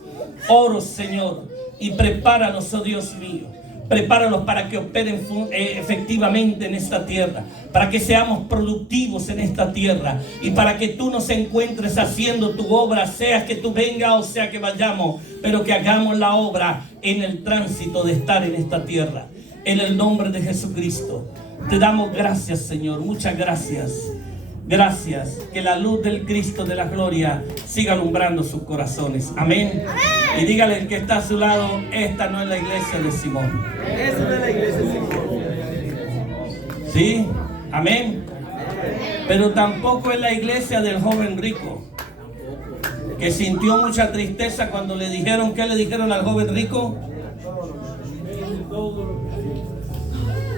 Oro, Señor, y prepáralos, oh Dios mío. Prepáralos para que operen efectivamente en esta tierra, para que seamos productivos en esta tierra y para que tú nos encuentres haciendo tu obra, sea que tú vengas o sea que vayamos, pero que hagamos la obra en el tránsito de estar en esta tierra. En el nombre de Jesucristo te damos gracias, Señor, muchas gracias. Gracias, que la luz del Cristo de la gloria siga alumbrando sus corazones. Amén. Y dígale al que está a su lado, esta no es la iglesia de Simón. Esa no es la iglesia de Simón. ¿Sí? Amén. Pero tampoco es la iglesia del joven rico, que sintió mucha tristeza cuando le dijeron, ¿qué le dijeron al joven rico?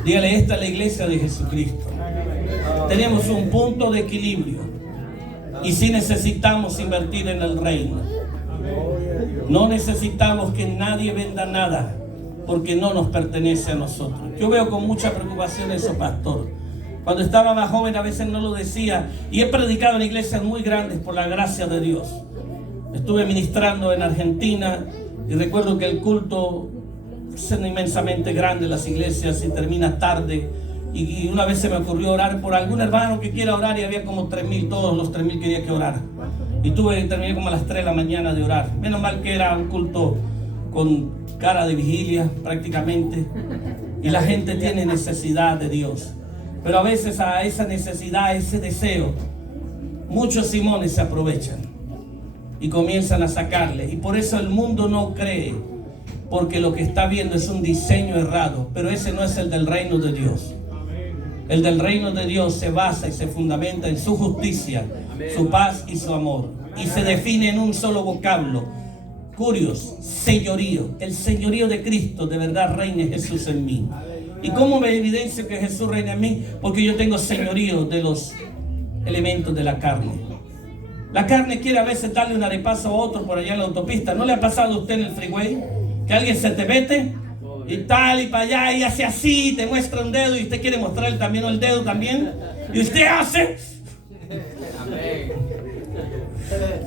Dígale, esta es la iglesia de Jesucristo. Tenemos un punto de equilibrio y sí necesitamos invertir en el reino. No necesitamos que nadie venda nada porque no nos pertenece a nosotros. Yo veo con mucha preocupación eso, pastor. Cuando estaba más joven a veces no lo decía, y he predicado en iglesias muy grandes por la gracia de Dios. Estuve ministrando en Argentina y recuerdo que el culto es inmensamente grande, las iglesias, y termina tarde. Y una vez se me ocurrió orar por algún hermano que quiera orar y había como 3,000, todos los 3,000 quería que orara. Y terminé como a las 3 de la mañana de orar. Menos mal que era un culto con cara de vigilia prácticamente. Y la gente tiene necesidad de Dios. Pero a veces a esa necesidad, a ese deseo, muchos Simones se aprovechan y comienzan a sacarle. Y por eso el mundo no cree, porque lo que está viendo es un diseño errado. Pero ese no es el del reino de Dios. El del reino de Dios se basa y se fundamenta en su justicia, su paz y su amor. Y se define en un solo vocablo. Curios, señorío. El señorío de Cristo de verdad reine Jesús en mí. ¿Y cómo me evidencio que Jesús reina en mí? Porque yo tengo señorío de los elementos de la carne. La carne quiere a veces darle un arepazo a otro por allá en la autopista. ¿No le ha pasado a usted en el freeway? Que alguien se te mete y tal y para allá y hace así, te muestra un dedo y usted quiere mostrarle también el dedo también. Y usted hace...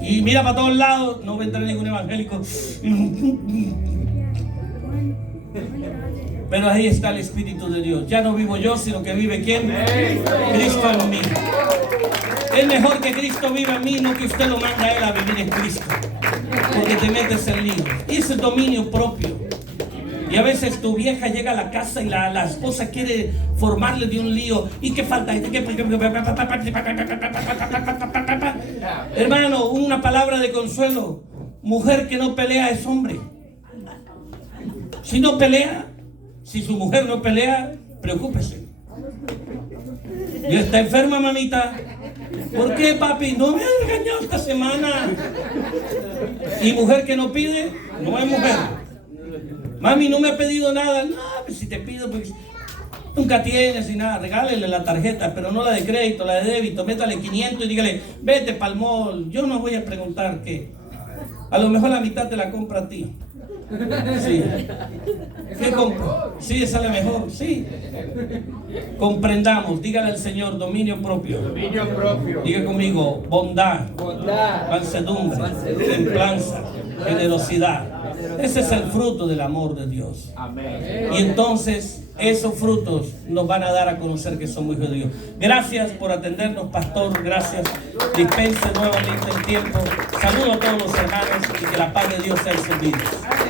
Y mira para todos lados, no va a entrar ningún evangélico. Pero ahí está el Espíritu de Dios. Ya no vivo yo, sino que vive ¿quién? Cristo en mí. Es mejor que Cristo viva en mí, no que usted lo manda a él a vivir en Cristo. Porque te metes en lío. Y ese dominio propio. Y a veces tu vieja llega a la casa y la esposa quiere formarle de un lío. ¿Y qué falta? Hermano, una palabra de consuelo. Mujer que no pelea es hombre. Si no pelea, si su mujer no pelea, preocúpese. ¿Y está enferma, mamita? ¿Por qué, papi? No me ha regañado esta semana. Y mujer que no pide, no es mujer. Mami, no me ha pedido nada. No, pues si te pido, pues nunca tienes y nada. Regálele la tarjeta, pero no la de crédito, la de débito. Métale 500 y dígale, vete pa'l mall. Yo no voy a preguntar qué. A lo mejor la mitad te la compra a ti. Sí. ¿Qué compro? Sí, esa es la mejor. Sí. Comprendamos. Dígale al Señor, dominio propio. Dominio propio. Diga conmigo, bondad, Bondad. mansedumbre, templanza, generosidad. Ese es el fruto del amor de Dios. Y entonces esos frutos nos van a dar a conocer que somos hijos de Dios. Gracias por atendernos, pastor. Gracias. Dispense nuevamente el tiempo. Saludo a todos los hermanos y que la paz de Dios sea el servicio.